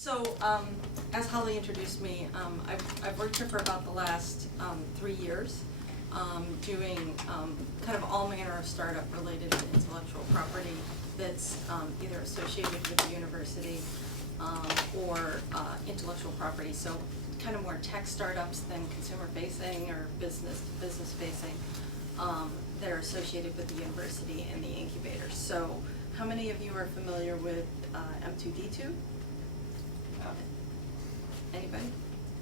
So, as Holly introduced me, I've worked here for about the last 3 years, doing kind of all manner of startup related to intellectual property that's either associated with the university or intellectual property. So, kind of more tech startups than consumer facing or business facing that are associated with the university and the incubators. So, how many of you are familiar with M2D2? Anybody?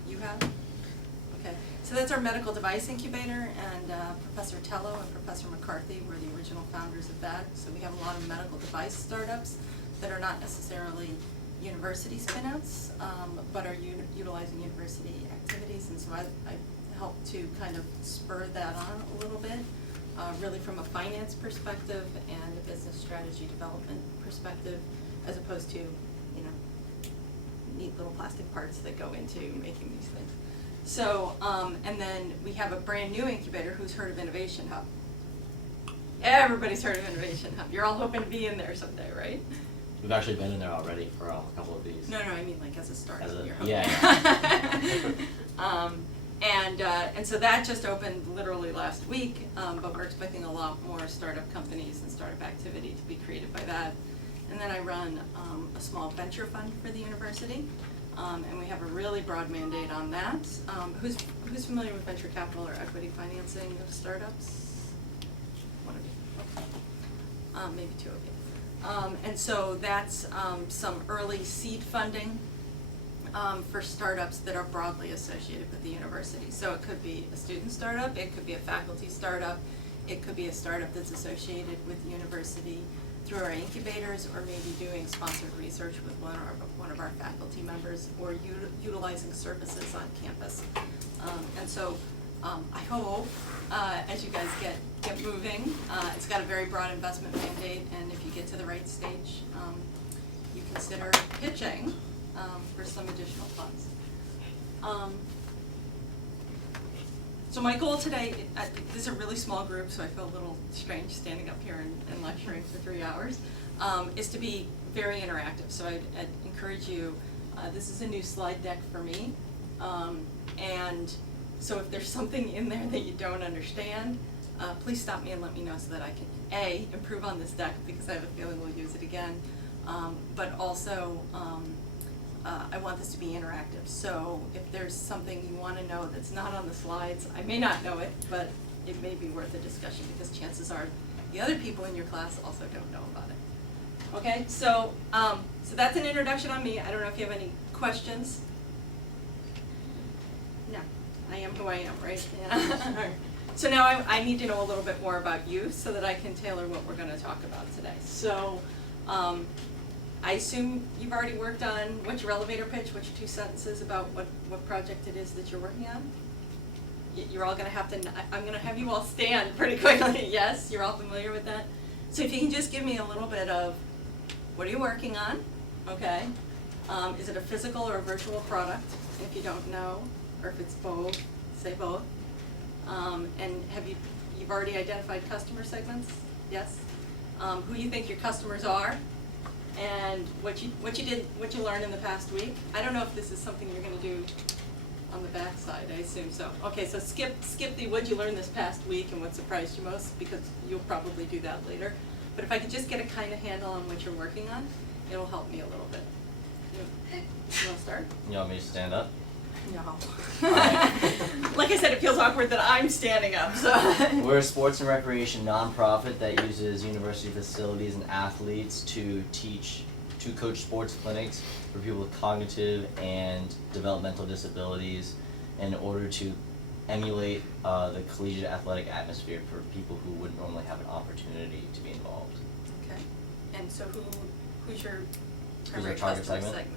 You have? Okay. So that's our medical device incubator, and Professor Tello and Professor McCarthy were the original founders of that. So we have a lot of medical device startups that are not necessarily university spinouts, but are utilizing university activities. And so I help to kind of spur that on a little bit, really from a finance perspective and a business strategy development perspective, as opposed to, neat little plastic parts that go into making these things. So, and then we have a brand new incubator. Who's heard of Innovation Hub? Everybody's heard of Innovation Hub. You're all hoping to be in there someday, right? We've actually been in there already for a couple of these. No, I mean like as a startup. Yeah. And so that just opened literally last week, but we're expecting a lot more startup companies and startup activity to be created by that. And then I run a small venture fund for the university, and we have a really broad mandate on that. Who's familiar with venture capital or equity financing of startups? One of you. Okay. Maybe two of you. And so that's some early seed funding for startups that are broadly associated with the university. So it could be a student startup, it could be a faculty startup, it could be a startup that's associated with the university through our incubators, or maybe doing sponsored research with one of our faculty members, or utilizing services on campus. And so I hope as you guys get moving, it's got a very broad investment mandate, and if you get to the right stage, you consider pitching for some additional funds. So my goal today, this is a really small group, so I feel a little strange standing up here and lecturing for 3 hours, is to be very interactive. So I'd encourage you, this is a new slide deck for me, and so if there's something in there that you don't understand, please stop me and let me know so that I can, A, improve on this deck, because I have a feeling we'll use it again, but also I want this to be interactive. So if there's something you want to know that's not on the slides, I may not know it, but it may be worth a discussion, because chances are the other people in your class also don't know about it. Okay, so so that's an introduction on me. I don't know if you have any questions. No, I am who I am, right? Yeah. All right. So now I need to know a little bit more about you so that I can tailor what we're going to talk about today. So I assume you've already worked on what's your elevator pitch, what's your 2 sentences about what project it is that you're working on. You're all going to have to, I'm going to have you all stand pretty quickly. Yes, you're all familiar with that. So if you can just give me a little bit of, what are you working on, okay? Is it a physical or a virtual product? If you don't know, or if it's both, say both. And you've already identified customer segments? Yes? Who you think your customers are? And what you learned in the past week. I don't know if this is something you're going to do on the back side. I assume so. Okay, so skip the what you learned this past week and what surprised you most, because you'll probably do that later. But if I could just get a kind of handle on what you're working on, it'll help me a little bit. You want to start? You want me to stand up? No. Right. Like I said, it feels awkward that I'm standing up. So. We're a sports and recreation nonprofit that uses university facilities and athletes to coach sports clinics for people with cognitive and developmental disabilities in order to emulate the collegiate athletic atmosphere for people who wouldn't normally have an opportunity to be involved. Okay. And so who's your target segment?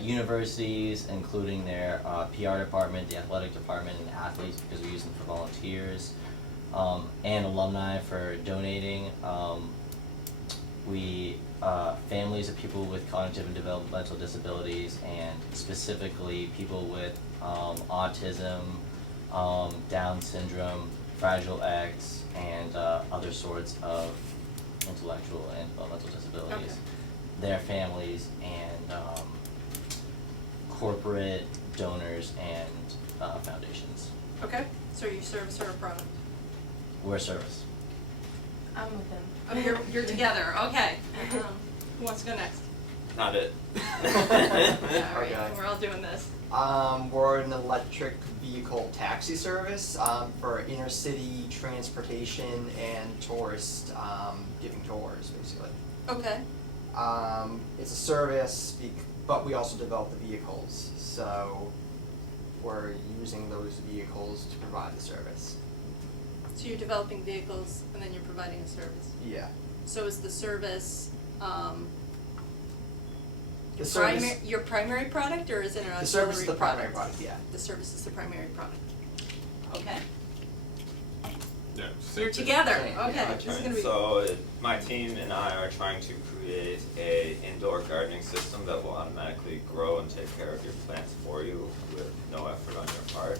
Universities, including their PR department, the athletic department, and athletes, because we use them for volunteers, and alumni for donating. Families of people with cognitive and developmental disabilities, and specifically people with autism, Down syndrome, Fragile X, and other sorts of intellectual and developmental disabilities. Okay. Their families, and corporate donors and foundations. Okay, so are you service or a product? We're a service. I'm with him. Oh, you're together, okay. Who wants to go next? Not it. Yeah, all right, Okay. we're all doing this. We're an electric vehicle taxi service for inner city transportation and tourist giving tours, basically. Okay, It's a service, but we also develop the vehicles, so we're using those vehicles to provide the service. so you're developing vehicles and then you're providing a service. Yeah. So is the service, The service, your primary product, or is it an auxiliary product? the service is the primary product, yeah. The service is the primary product. Okay, Yeah, you're together, Yeah, okay, this is gonna be. So my team and I are trying to create a indoor gardening system that will automatically grow and take care of your plants for you with no effort on your part.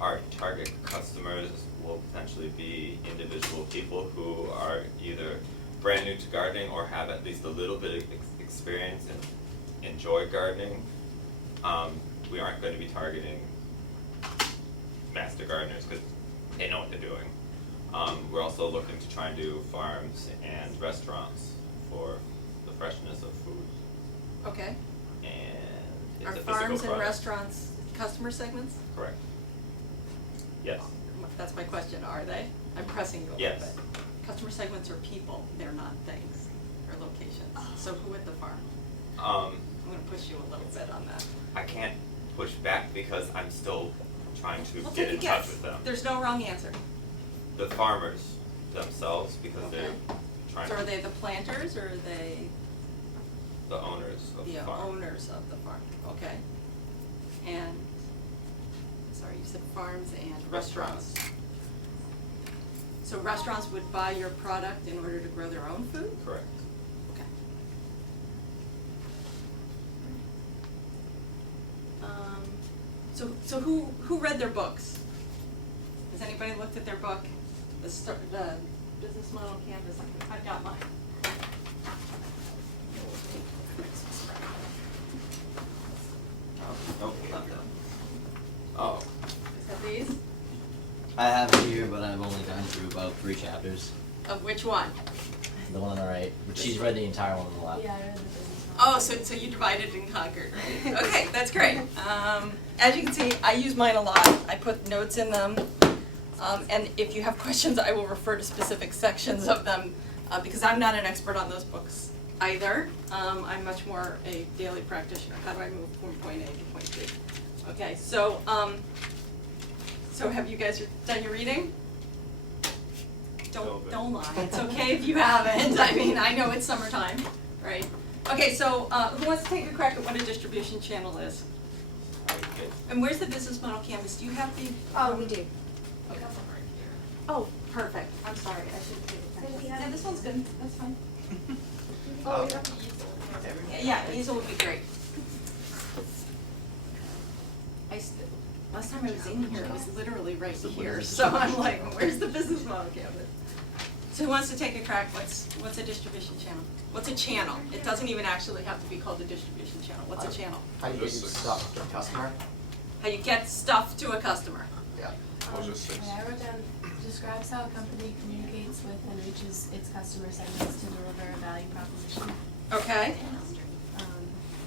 Our target customers will potentially be individual people who are either brand new to gardening or have at least a little bit of experience and enjoy gardening. We aren't going to be targeting master gardeners because they know what they're doing. We're also looking to try and do farms and restaurants for the freshness of food. Okay, And it's are a physical farms and product. restaurants customer segments? Correct. Yes. That's my question, are they? I'm pressing you a little Yes. bit. Customer segments are people, they're not things, or locations. So who at the farm? I'm gonna push you a little bit on that. I can't push back because I'm still trying to We'll get take a in touch guess. with them. There's no wrong answer. The farmers themselves, because they're Okay. trying So to are they the planters, or are they the owners of the the farm. owners of the farm? Okay. And, sorry, you said farms and restaurants. So restaurants would buy your product in order to grow their own food? Correct. Okay. So who read their books? Has anybody looked at their book? The business model canvas, I've got mine. Nope, not that. Oh, Is that these? I have it here, but I've only gone through about 3 chapters. Of which one? The one on the right, but she's read the entire one on the left. Yeah, I read the business Oh, model. so you divided and conquered, right? Okay, that's great. As you can see, I use mine a lot. I put notes in them. And if you have questions, I will refer to specific sections of them, because I'm not an expert on those books either. I'm much more a daily practitioner. How do I move from point A to point B? Okay, so have you guys done your reading? Over. Don't lie. It's okay if you haven't. I mean, I know it's summertime, right? Okay, so who wants to take a crack at what a distribution channel is? okay. And where's the business model canvas? Do you have the? Oh, we do. Okay. Oh, perfect. I'm sorry. I should take it. So we Yeah, have- this one's good. That's fine. Oh. Yeah, easel would be great. Last time I was in here, it was literally right here, so I'm like, where's the business model canvas? So who wants to take a crack? What's a distribution channel? What's a channel? It doesn't even actually have to be called a distribution channel. What's a channel? How do you get your stuff to the customer? How you get stuff to a customer. Yeah. Okay, I wrote down, describes how a company communicates with and reaches its customer segments to deliver a value proposition. Okay?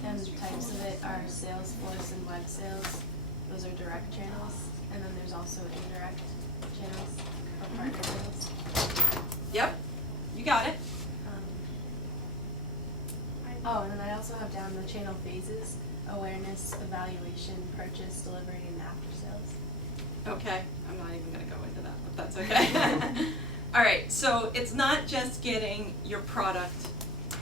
And the types of it are sales force and web sales. Those are direct channels. And then there's also indirect channels or partner sales. Yep. You got it. Oh, and then I also have down the channel phases: awareness, evaluation, purchase, delivery, and after sales. Okay, I'm not even gonna go into that, but that's okay. All right, so it's not just getting your product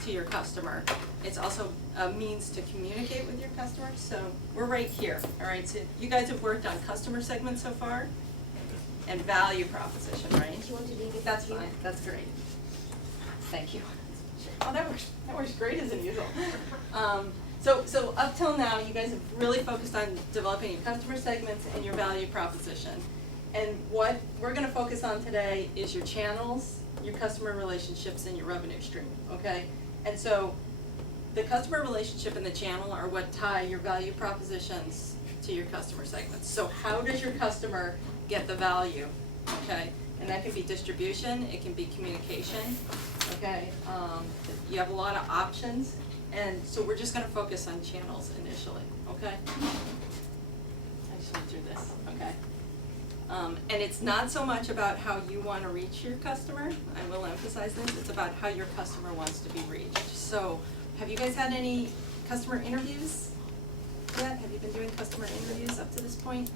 to your customer, it's also a means to communicate with your customer. So we're right here, all right? So you guys have worked on customer segment so far and value proposition, right? Do you want to leave it? That's fine, that's great. Thank you. Oh, that works great as usual. So up till now, you guys have really focused on developing your customer segments and your value proposition. And what we're gonna focus on today is your channels, your customer relationships, and your revenue stream, okay? And so the customer relationship and the channel are what tie your value propositions to your customer segments. So how does your customer get the value, okay? And that can be distribution, it can be communication, okay? You have a lot of options, and so we're just gonna focus on channels initially, okay? I just went through this, okay? And it's not so much about how you wanna reach your customer, I will emphasize this, it's about how your customer wants to be reached. So, have you guys had any customer interviews yet? Have you been doing customer interviews up to this point?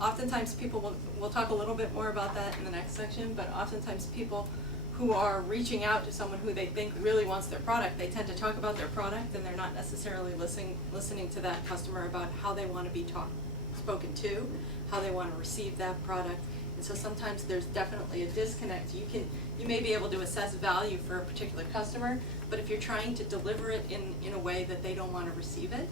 Oftentimes people we'll talk a little bit more about that in the next section, but oftentimes people who are reaching out to someone who they think really wants their product, they tend to talk about their product and they're not necessarily listening to that customer about how they want to be spoken to, how they want to receive that product. And so sometimes there's definitely a disconnect. You may be able to assess value for a particular customer, but if you're trying to deliver it in a way that they don't want to receive it,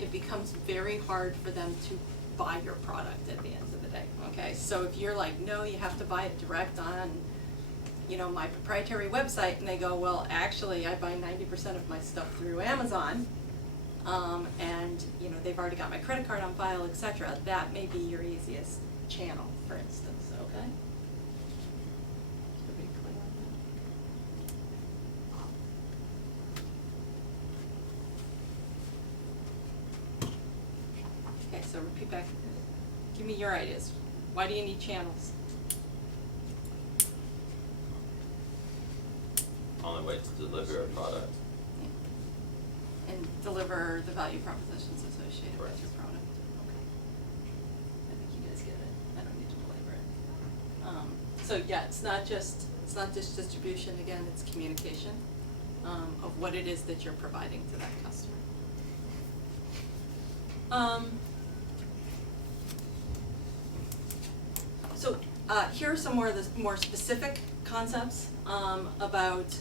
it becomes very hard for them to buy your product at the end of the day, okay? So if you're like, no, you have to buy it direct on, my proprietary website, and they go, well, actually, I buy 90% of my stuff through Amazon, and, they've already got my credit card on file, etc., that may be your easiest channel, for instance, okay? Everybody clear on that? Okay, so repeat back, give me your ideas. Why do you need channels? Only way to deliver a product. Yeah. And deliver the value propositions associated with your product. Okay. I think you guys get it. I don't need to belabor it. So yeah, it's not just distribution, again, it's communication of what it is that you're providing to that customer. So here are some more of the more specific concepts about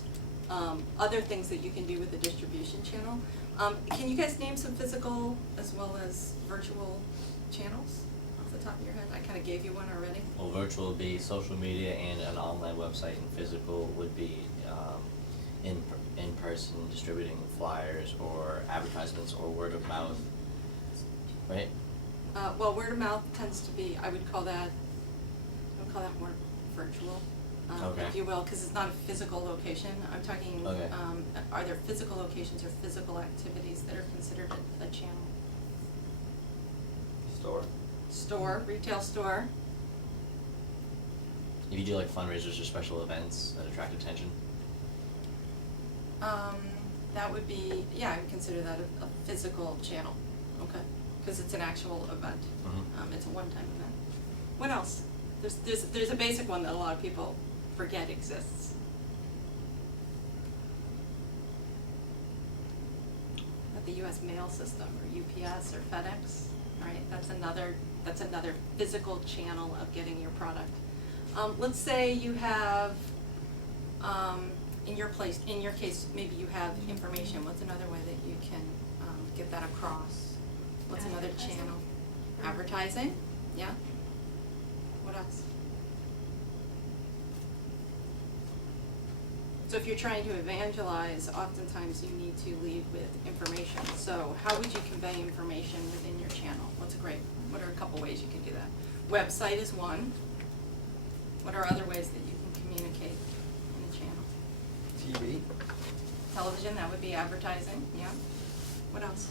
other things that you can do with the distribution channel. Can you guys name some physical as well as virtual channels off the top of your head? I kind of gave you one already. Well, virtual would be social media and an online website, and physical would be in person distributing flyers or advertisements or word of mouth, right? Well, word of mouth tends to be, I would call that more virtual, Okay. if you will, because it's not a physical location. I'm talking, Okay. Are there physical locations or physical activities that are considered a channel? Store, retail store. If you do like fundraisers or special events that attract attention. That would be, yeah, I would consider that a physical channel, okay, because it's an actual event. Mhm. It's a one-time event. What else? There's a basic one that a lot of people forget exists. But the U.S. mail system, or UPS, or FedEx, right? That's another physical channel of getting your product. Let's say you have, in your case, maybe you have information. What's another way that you can get that across? What's another Advertising. channel? Advertising, yeah. What else? So if you're trying to evangelize, oftentimes you need to lead with information. So how would you convey information within your channel? What are a couple ways you can do that? Website is one. What are other ways that you can communicate in a channel? TV. Television, that would be advertising, yeah. What else?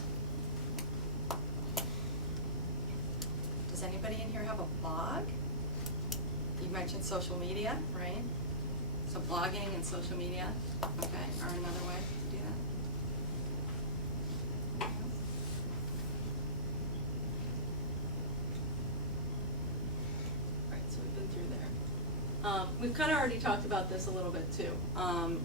Does anybody in here have a blog? You mentioned social media, right? So blogging and social media, okay, are another way to do that. Anything else? Right, so we've been through there. We've kind of already talked about this a little bit too.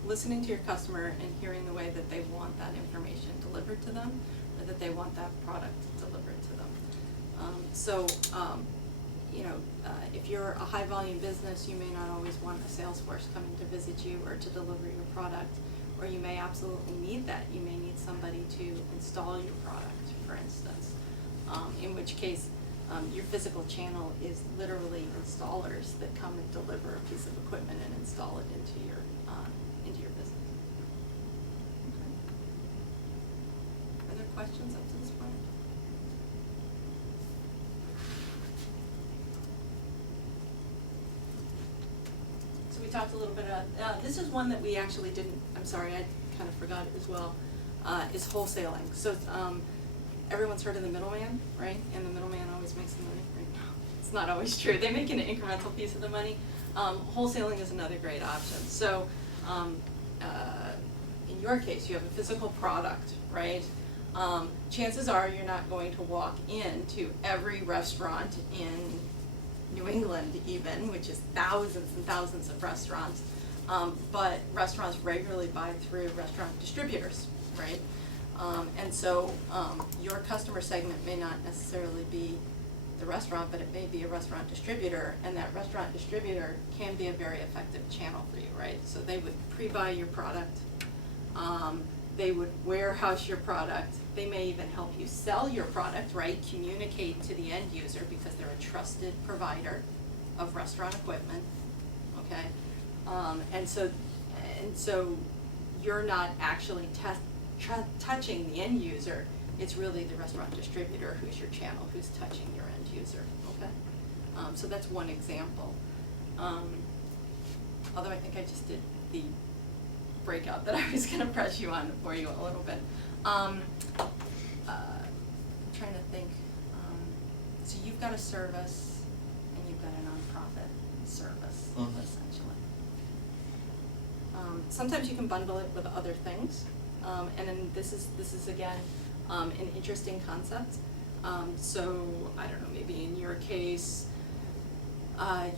Listening to your customer and hearing the way that they want that information delivered to them, or that they want that product delivered to them. If you're a high volume business, you may not always want a sales force coming to visit you or to deliver your product, or you may absolutely need that. You may need somebody to install your product, for instance, in which case your physical channel is literally installers that come and deliver a piece of equipment and install it into your business. Okay. questions up to this point? So we talked a little bit about, this is one that we actually didn't, I'm sorry, I kind of forgot it as well, is wholesaling. So, everyone's heard of the middleman, right? And the middleman always makes the money, right? No, it's not always true. They make an incremental piece of the money. Wholesaling is another great option. So, in your case, you have a physical product, right? Chances are you're not going to walk into every restaurant in New England even, which is thousands and thousands of restaurants, but restaurants regularly buy through restaurant distributors, right? And so your customer segment may not necessarily be the restaurant, but it may be a restaurant distributor, and that restaurant distributor can be a very effective channel for you, right? So they would pre-buy your product, they would warehouse your product, they may even help you sell your product, right? Communicate to the end user because they're a trusted provider of restaurant equipment, okay? And so you're not actually touching the end user, it's really the restaurant distributor who's your channel, who's touching your end user, okay? So that's one example. Although I think I just did the breakout that I was gonna press you on for you a little bit. I'm trying to think, so you've got a service and you've got a nonprofit service, essentially. Sometimes you can bundle it with other things. And then this is again, an interesting concept. So, I don't know, maybe in your case, go ahead.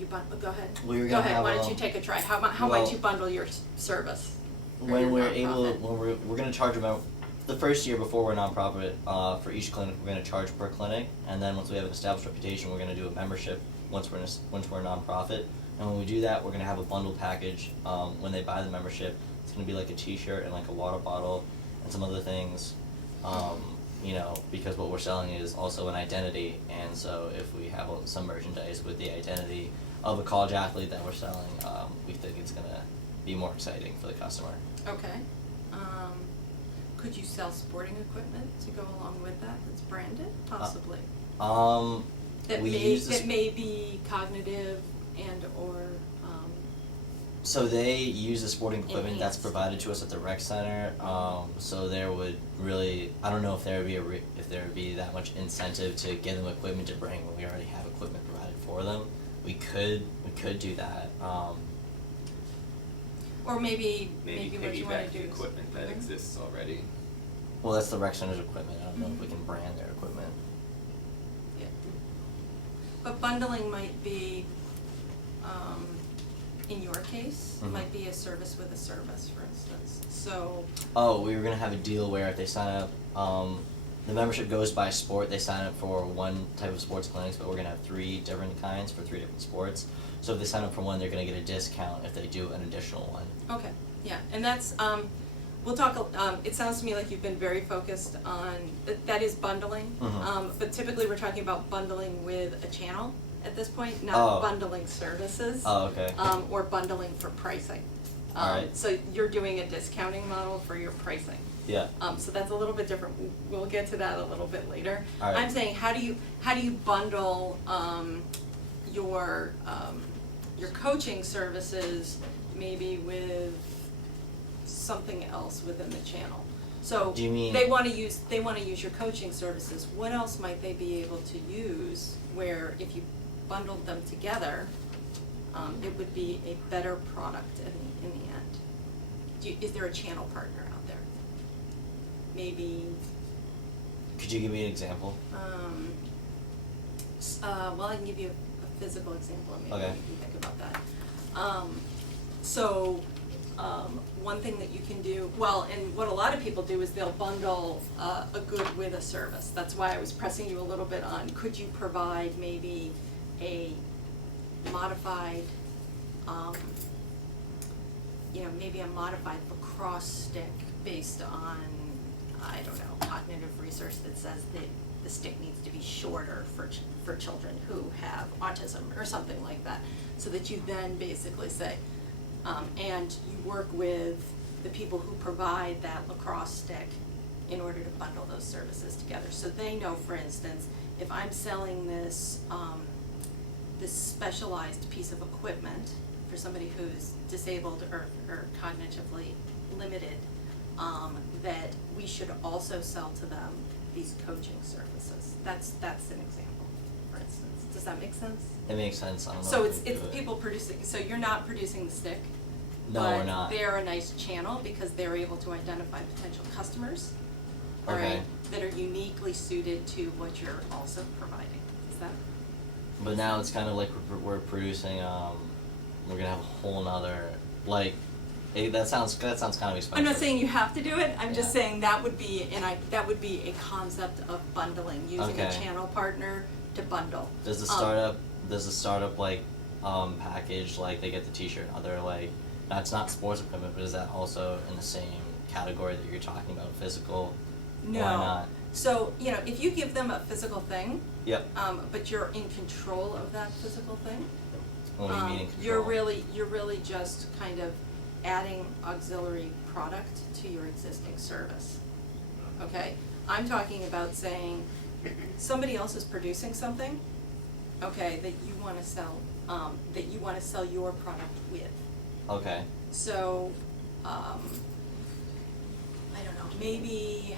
We're Go gonna ahead, have why don't you take a try? How might you bundle your service? or your nonprofit? We're gonna charge about the first year before we're a nonprofit, for each clinic, we're gonna charge per clinic, and then once we have an established reputation, we're gonna do a membership once we're a nonprofit. And when we do that, we're gonna have a bundle package. When they buy the membership, it's gonna be like a T-shirt and like a water bottle and some other things. Because what we're selling is also an identity, and so if we have some merchandise with the identity of a college athlete that we're selling, we think it's gonna be more exciting for the customer. Okay. Could you sell sporting equipment to go along with that that's branded? Possibly. That may be cognitive and or So they use the sporting equipment that's enhanced. provided to us at the rec center. So there would really, I don't know if there would be that much incentive to give them equipment to bring when we already have equipment provided for them. We could do that. or maybe what you want to piggyback do the is equipment that exists already. Well, that's the rec center's equipment. I don't know if we can brand their equipment. Yeah. But bundling might be, in your case, might be a service with a service, for instance. So. Oh, we were gonna have a deal where if they sign up, the membership goes by sport. They sign up for one type of sports clinics, but we're gonna have 3 different kinds for 3 different sports. So if they sign up for one, they're gonna get a discount if they do an additional one. Okay, yeah, and that's, we'll talk, it sounds to me like you've been very focused on, that is bundling. But typically we're talking about bundling with a channel at this point, not bundling services. Oh, okay. Or bundling for pricing. Alright. So you're doing a discounting model for your pricing. Yeah. So that's a little bit different. We'll get to that a little bit later. Alright. I'm saying, how do you bundle your coaching services maybe with something else within the channel? So Do you mean- they want to use your coaching services. What else might they be able to use where if you bundled them together, it would be a better product in the end? Is there a channel partner out there? Maybe. Could you give me an example? Well, I can give you a physical example, and maybe Okay. you can think about that. One thing that you can do, and what a lot of people do is they'll bundle a good with a service. That's why I was pressing you a little bit on, could you provide maybe a modified, maybe a modified lacrosse stick based on, I don't know, cognitive research that says that the stick needs to be shorter for children who have autism or something like that, so that you then basically say, and you work with the people who provide that lacrosse stick in order to bundle those services together. So they know, for instance, if I'm selling this, this specialized piece of equipment for somebody who's disabled or cognitively limited, that we should also sell to them these coaching services. That's an example, for instance. Does that make sense? It makes sense. I don't know. So if we it's do it. people producing, so you're not producing the stick. No, we're not. But they're a nice channel because they're able to identify potential customers, all Okay. right, that are uniquely suited to what you're also providing. Is that? But now it's kind of like we're producing. We're gonna have a whole nother like. That sounds kind of expensive. I'm not saying you have to do it. I'm just Yeah. saying that would be a concept of bundling, using a Okay. channel partner to bundle. Does the startup like package like they get the T-shirt? Other like it's not sports equipment, but is that also in the same category that you're talking about, physical? No. Why not? So if you give them a physical thing, Yep. but you're in control of that physical thing. What do you mean in control? You're really just kind of adding auxiliary product to your existing service. Okay? I'm talking about saying somebody else is producing something, okay, that you want to sell your product with. Okay. So, I don't know, maybe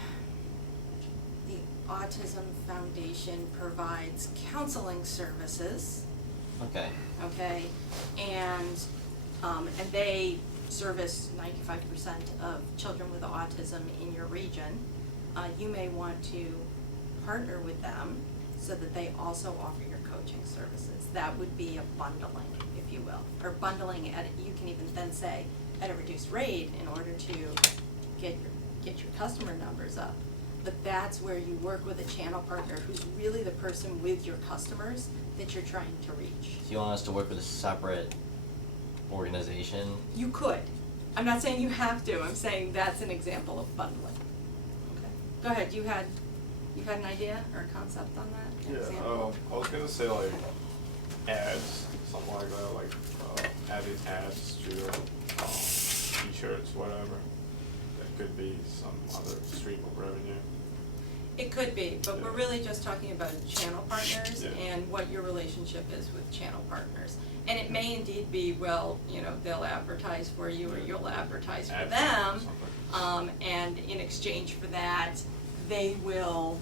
the Autism Foundation provides counseling services, Okay. okay, and they service 95% of children with autism in your region. You may want to partner with them so that they also offer your coaching services. That would be a bundling, if you will, or bundling at, you can even then say, at a reduced rate in order to get your customer numbers up. But that's where you work with a channel partner who's really the person with your customers that you're trying to reach. So you want us to work with a separate organization? You could. I'm not saying you have to. I'm saying that's an example of bundling. Okay. Go ahead. You had an idea or a concept on that? An example? I was gonna say like ads, something like that, like adding ads to your t-shirts, whatever. That could be some other stream of revenue. It could be, but we're Yeah. really just talking about channel partners Yeah. and what your relationship is with channel partners. And it may indeed be, well, they'll advertise for you or you'll advertise for Ads or them. something. And in exchange for that, they will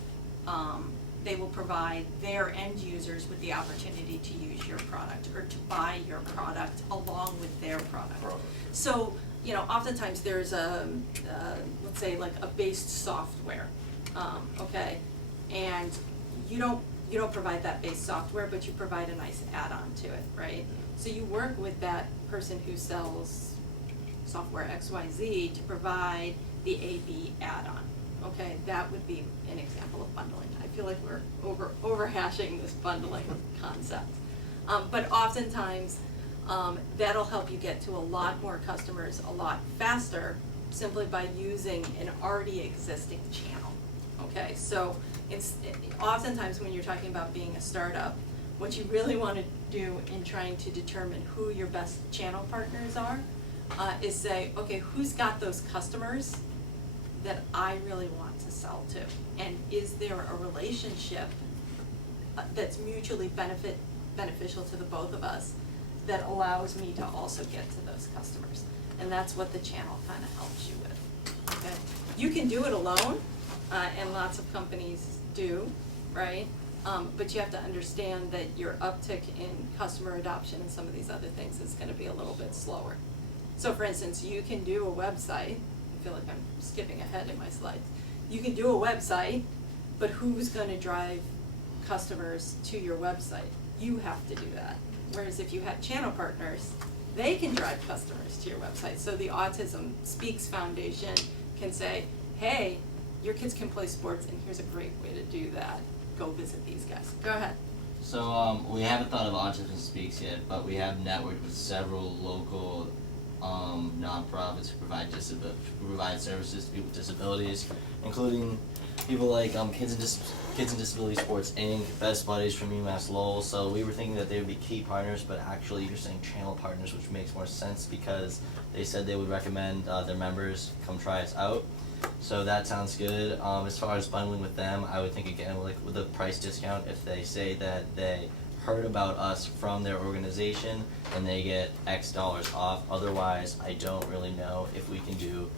provide their end users with the opportunity to use your product or to buy your product along with their product. Product. So, oftentimes there's let's say like a based software, okay? And you don't provide that base software, but you provide a nice add-on to it, right? So you work with that person who sells software XYZ to provide the AB add-on, okay? That would be an example of bundling. I feel like we're over-hashing this bundling concept. But oftentimes, that'll help you get to a lot more customers a lot faster simply by using an already existing channel, okay? So oftentimes when you're talking about being a startup, what you really want to do in trying to determine who your best channel partners are is say, okay, who's got those customers that I really want to sell to? And is there a relationship that's mutually beneficial to the both of us that allows me to also get to those customers? And that's what the channel kind of helps you with, okay? You can do it alone, and lots of companies do, right? But you have to understand that your uptick in customer adoption and some of these other things is gonna be a little bit slower. So for instance, you can do a website, I feel like I'm skipping ahead in my slides. You can do a website, but who's gonna drive customers to your website? You have to do that. Whereas if you have channel partners, they can drive customers to your website. So the Autism Speaks Foundation can say, hey, your kids can play sports and here's a great way to do that. Go visit these guys. Go ahead. So we haven't thought of Autism Speaks yet, but we have networked with several local nonprofits who provide services to people with disabilities, including people like Kids and Disability Sports Inc., Best Buddies from UMass Lowell. So we were thinking that they would be key partners, but actually you're saying channel partners, which makes more sense because they said they would recommend their members come try us out. So that sounds good. As far as bundling with them, I would think again, like with a price discount, if they say that they heard about us from their organization and they get X dollars off. Otherwise, I don't really know if we can do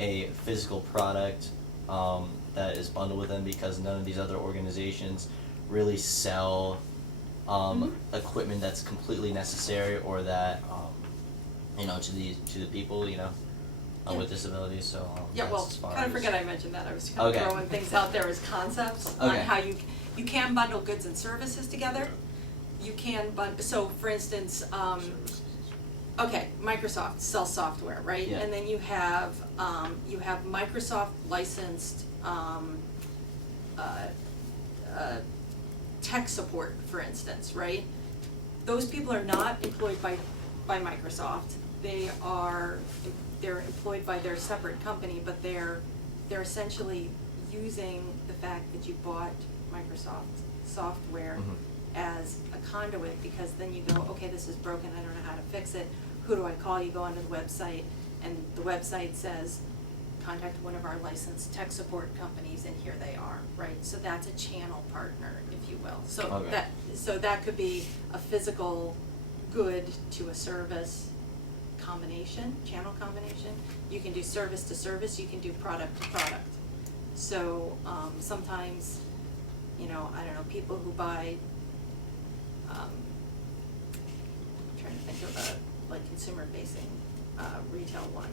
a physical product that is bundled with them, because none of these other organizations really sell equipment that's completely necessary, or that to the people Yeah. with disabilities. So Yeah, that's well, as far kind of as- forget I mentioned that. I was kind of Okay. throwing things out there as concepts on Okay. how you can bundle goods and services together. You can so for instance, Services. okay, Microsoft sells software, right? Yeah. And then you have Microsoft licensed tech support, for instance, right? Those people are not employed by Microsoft. They're employed by their separate company, but they're essentially using the fact that you bought Microsoft software as a conduit, because then you go, okay, this is broken, I don't know how to fix it. Who do I call? You go onto the website, and the website says, contact one of our licensed tech support companies, and here they are, right? So that's a channel partner, if you will. So Okay. that could be a physical good to a service combination, channel combination. You can do service to service, you can do product to product. So sometimes, I don't know, people who buy, I'm trying to think of a consumer facing retail one.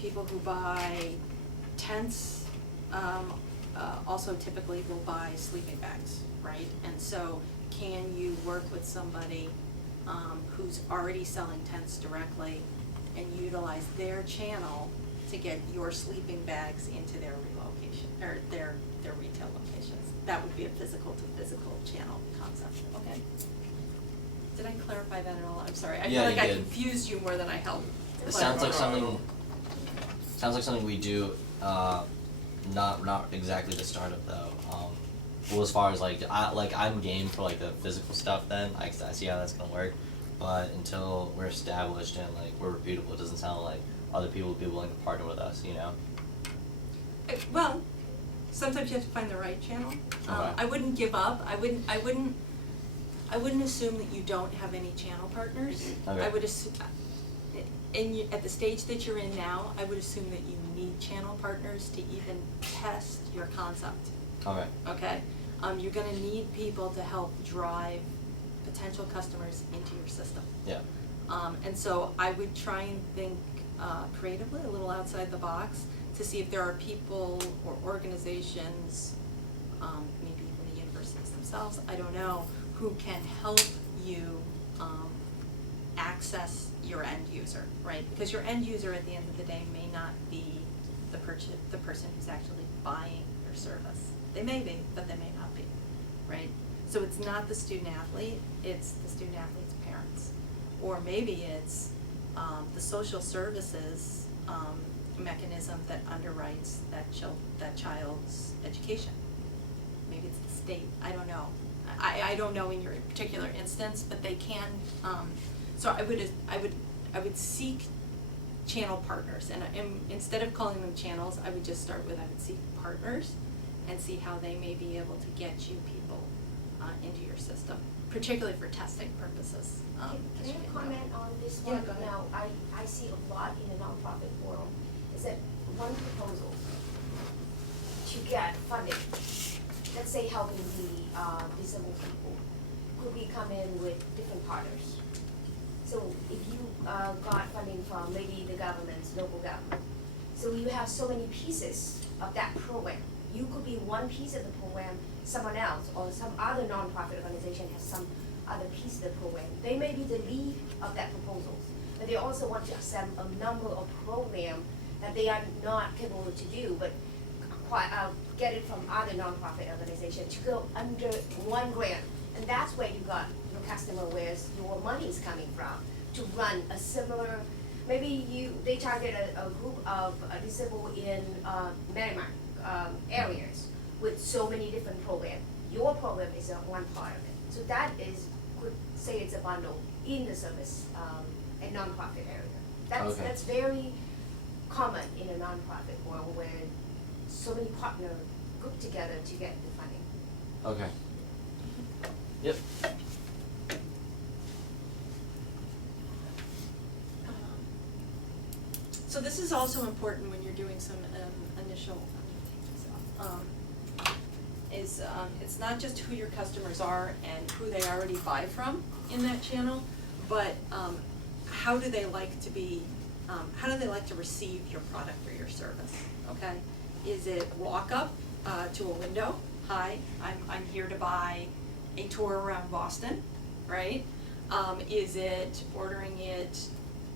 People who buy tents also typically will buy sleeping bags, right? And so can you work with somebody who's already selling tents directly and utilize their channel to get your sleeping bags into their relocation, or their retail locations? That would be a physical to physical channel concept, okay? Did I clarify that at all? I'm sorry, I feel Yeah, like you I did. confused you more than I helped. It sounds like something we do, not exactly the startup though. Well, as far as I'm game for like the physical stuff. Then I see how that's gonna work, but until we're established and we're reputable, it doesn't sound like other people would be willing to partner with us. Well, sometimes you have to find the right channel. Okay. I wouldn't give up. I wouldn't assume that you don't have any channel partners. Okay. I would assume, at the stage that you're in now, I would assume that you need channel partners to even test your concept. Okay. Okay? You're gonna need people to help drive potential customers into your system. Yeah. And so I would try and think creatively, a little outside the box, to see if there are people or organizations, maybe even the universities themselves, I don't know, who can help you access your end user, right? Because your end user at the end of the day may not be the person who's actually buying your service. They may be, but they may not be, right? So it's not the student athlete, it's the student athlete's parents. Or maybe it's the social services mechanism that underwrites that child's education. Maybe it's the state, I don't know. I don't know in your particular instance, but they can, so I would seek channel partners, and instead of calling them channels, I would just start with, I would seek partners and see how they may be able to get you people into your system, particularly for testing purposes. Can as I you know. comment on this Yeah, one? go ahead. Now, I see a lot in the nonprofit world, is that one proposal to get funding, let's say helping the disabled people, could we come in with different partners? So if you got funding from maybe the government, local government, so you have so many pieces of that program. You could be one piece of the program, someone else or some other nonprofit organization has some other piece of the program. They may be the lead of that proposal, but they also want to accept a number of programs that they are not capable to do, but get it from other nonprofit organizations to go under one grant. And that's where you got your customer, where your money is coming from, to run a similar, maybe they target a group of disabled in Merrimack areas with so many different programs. Your program is one part of it. So that is, could say it's a bundle in the service and nonprofit area. Okay. That's very common in a nonprofit world where so many partners group together to get the funding. Okay. Yep. So this is also important when you're doing some initial, it's not just who your customers are and who they already buy from in that channel, but how do they like to receive your product or your service, okay? Is it walk up to a window, hi, I'm here to buy a tour around Boston, right? Is it ordering it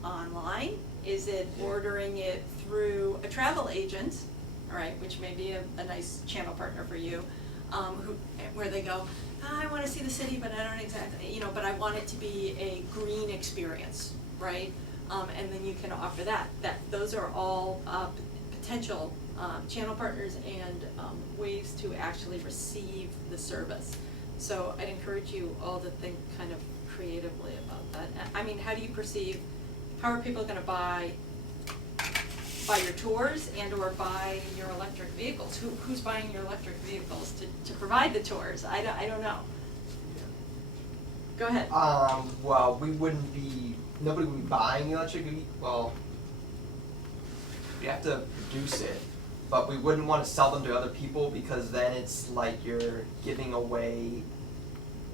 online? Is it ordering it through a travel agent, all right, which may be a nice channel partner for you, where they go, I wanna see the city, but I don't exactly, but I want it to be a green experience, right? And then you can offer that. Those are all potential channel partners and ways to actually receive the service. So I'd encourage you all to think kind of creatively about that. I mean, how are people gonna buy your tours and or buy your electric vehicles? Who's buying your electric vehicles to provide the tours? I don't know. Go ahead. Well, nobody would be buying electric, you have to produce it, but we wouldn't want to sell them to other people because then it's like you're giving away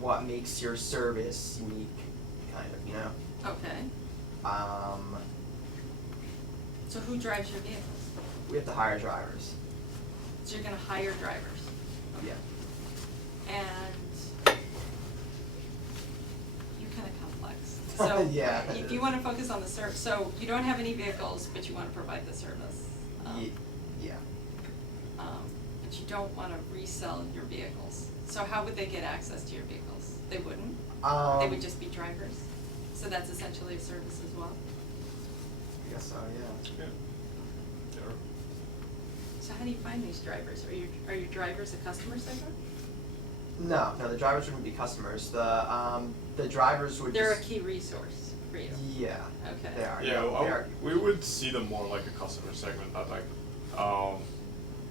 what makes your service unique, kind of, Okay. Um, So who drives your vehicles? we have to hire drivers. So you're gonna hire drivers. Yeah. And you're kinda complex. So Yeah. if you wanna focus on the so you don't have any vehicles, but you wanna provide the service. Yeah. But you don't wanna resell your vehicles. So how would they get access to your vehicles? They wouldn't? They would just be drivers? So that's essentially a service as well? I guess so, yeah. Yeah. Sure. So how do you find these drivers? Are your drivers a customer segment? No, the drivers wouldn't be customers. The drivers would They're a just. key resource for you? Yeah. Okay. They are. Yeah, They are. we would see them more like a customer segment, but like,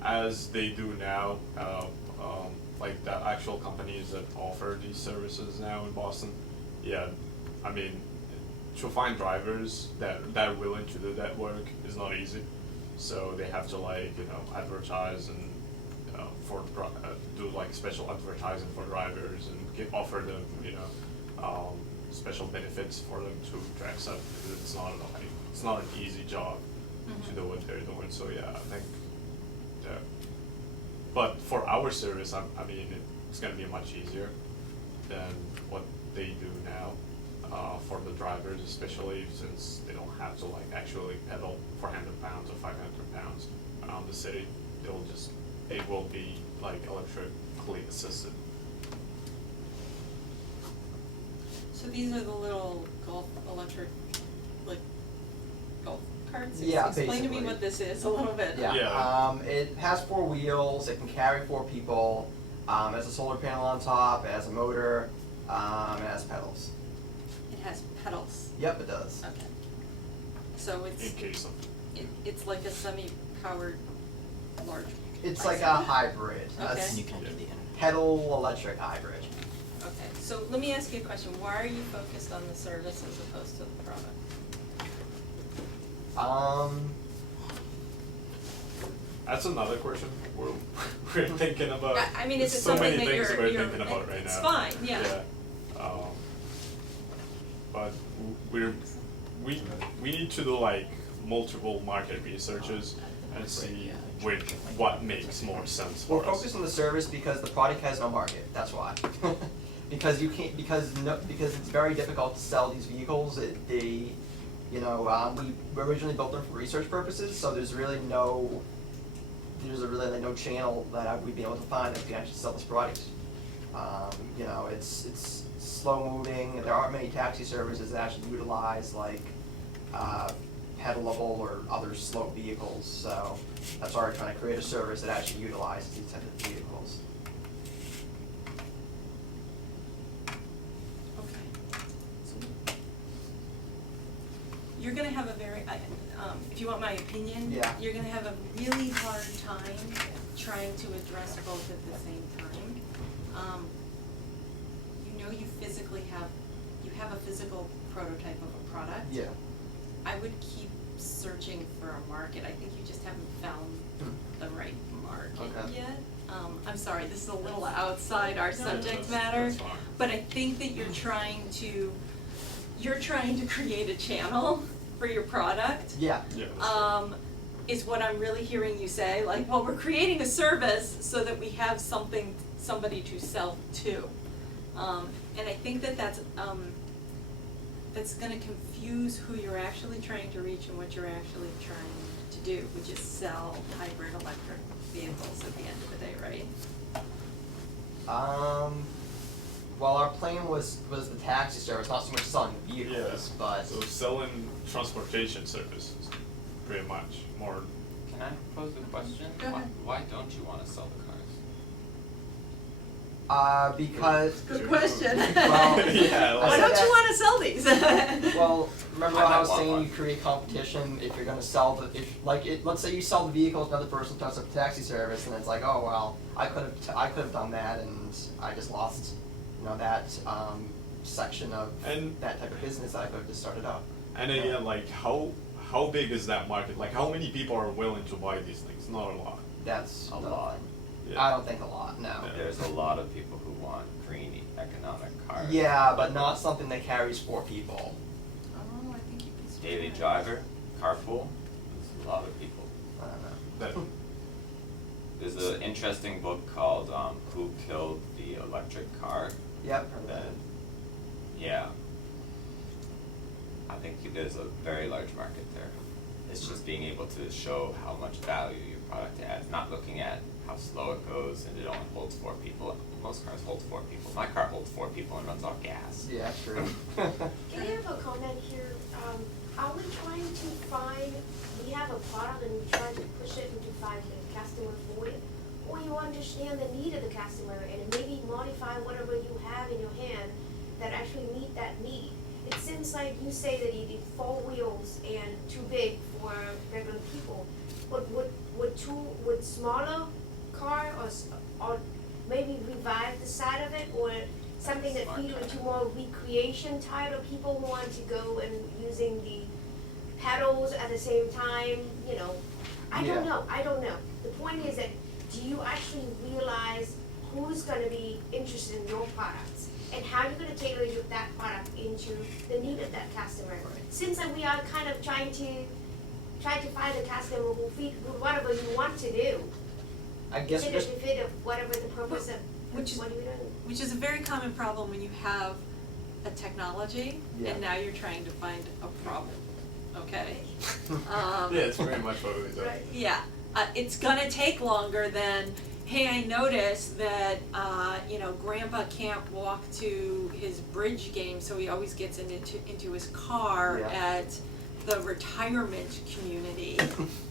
as they do now, like the actual companies that offer these services now in Boston, yeah, I mean, to find drivers that are willing to do that work is not easy. So they have to advertise and do like special advertising for drivers and offer them special benefits for them to accept, because it's not an easy job to do what they're doing. So yeah, I think that. But for our service, I mean, it's gonna be much easier than what they do now. For the drivers, especially since they don't have to actually pedal 400 pounds or 500 pounds around the city. It will be electrically assisted. So these are the little electric golf carts? Yeah, Explain to me basically. what this is a little bit. Yeah. Yeah. It has 4 wheels. It can carry 4 people. It has a solar panel on top. It has a motor. It has pedals. It has pedals. Yep, it does. Okay. So In case of. it's like a semi-powered large It's like a bicycle? hybrid. Okay. And you can do the internet. Pedal electric hybrid. Okay, so let me ask you a question. Why are you focused on the service as opposed to the product? That's another question we're thinking about. I mean, is it There's so something many that things you're we're thinking about right it's now. fine, yeah. But we need to do multiple market researches and see what makes more sense for We're us. focused on the service because the product has no market. That's why. Because you can't. Because it's very difficult to sell these vehicles. We originally built them for research purposes, so there's really no channel that we'd be able to find that can actually sell this product. It's slow moving. There aren't many taxi services that actually utilize pedalable or other slow vehicles. So that's why we're trying to create a service that actually utilizes these types of vehicles. Okay. You're gonna have a very, if you want my opinion, Yeah. you're gonna have a really hard time trying to address both at the same time. You know, you have a physical prototype of a product. Yeah. I would keep searching for a market. I think you just haven't found the right market Okay. yet. I'm sorry, this is a little outside our subject matter, That's fine. but I think that you're trying to create a channel for your product. Yeah. Yeah, that's right. Is what I'm really hearing you say, like, well, we're creating a service so that we have somebody to sell to. And I think that that's gonna confuse who you're actually trying to reach and what you're actually trying to do, which is sell hybrid electric vehicles at the end of the day, right? Well, our plan was the taxi service, not so much selling the vehicles, but So selling transportation services, pretty much, more. Can I pose a question? Go ahead. Why don't you wanna sell the cars? because Good question. Well, Yeah, Why like, don't you wanna sell these? well, remember I when I might was want saying one. you create competition if you're gonna sell let's say you sell the vehicle, another person does a taxi service, and it's like, oh well, I could have done that, and I just lost, that section of And- that type of business that I could have just started up. and again, like, how big is that market? Like, how many people are willing to buy these things? Not a lot. That's A the lot. thing. Yeah. I don't think a lot, no. Yeah. There's a lot of people who want green economic cars. Yeah, but not something that carries 4 people. Oh, I think you'd be Daily surprised. driver, carpool, there's a lot of people. I don't That, know. There's an interesting book called Who Killed the Electric Car? Yep, heard of that. And yeah, I think there's a very large market there. It's just being able to show how much value your product adds, not looking at how slow it goes and it only holds 4 people. Most cars hold 4 people. My car holds 4 people and runs off gas. Yeah, true. Can I have a comment here? Are we trying to find, we have a product and we're trying to push it and to find the customer for it? Or you understand the need of the customer and maybe modify whatever you have in your hand that actually meet that need? It seems like you say that you did 4 wheels and too big for regular people. But would smaller car or maybe revive the side of it, or something that Smart feed car. into more recreation type of people who want to go and using the pedals at the same time, I Yeah. don't know. The point is that, do you actually realize who's gonna be interested in your products? And how you're gonna tailor that product into the need of that customer? Seems like we are kind of trying to find a customer who fit whatever you want to do. I guess Fit just it to fit of whatever the purpose of Which is- what you're doing. Which is a very common problem when you have a technology Yeah. and now you're trying to find a problem, okay? yeah, it's very much what we do. Right. Yeah, it's gonna take longer than, hey, I noticed that, Grandpa can't walk to his bridge game, so he always gets into his car Yeah. at the retirement community,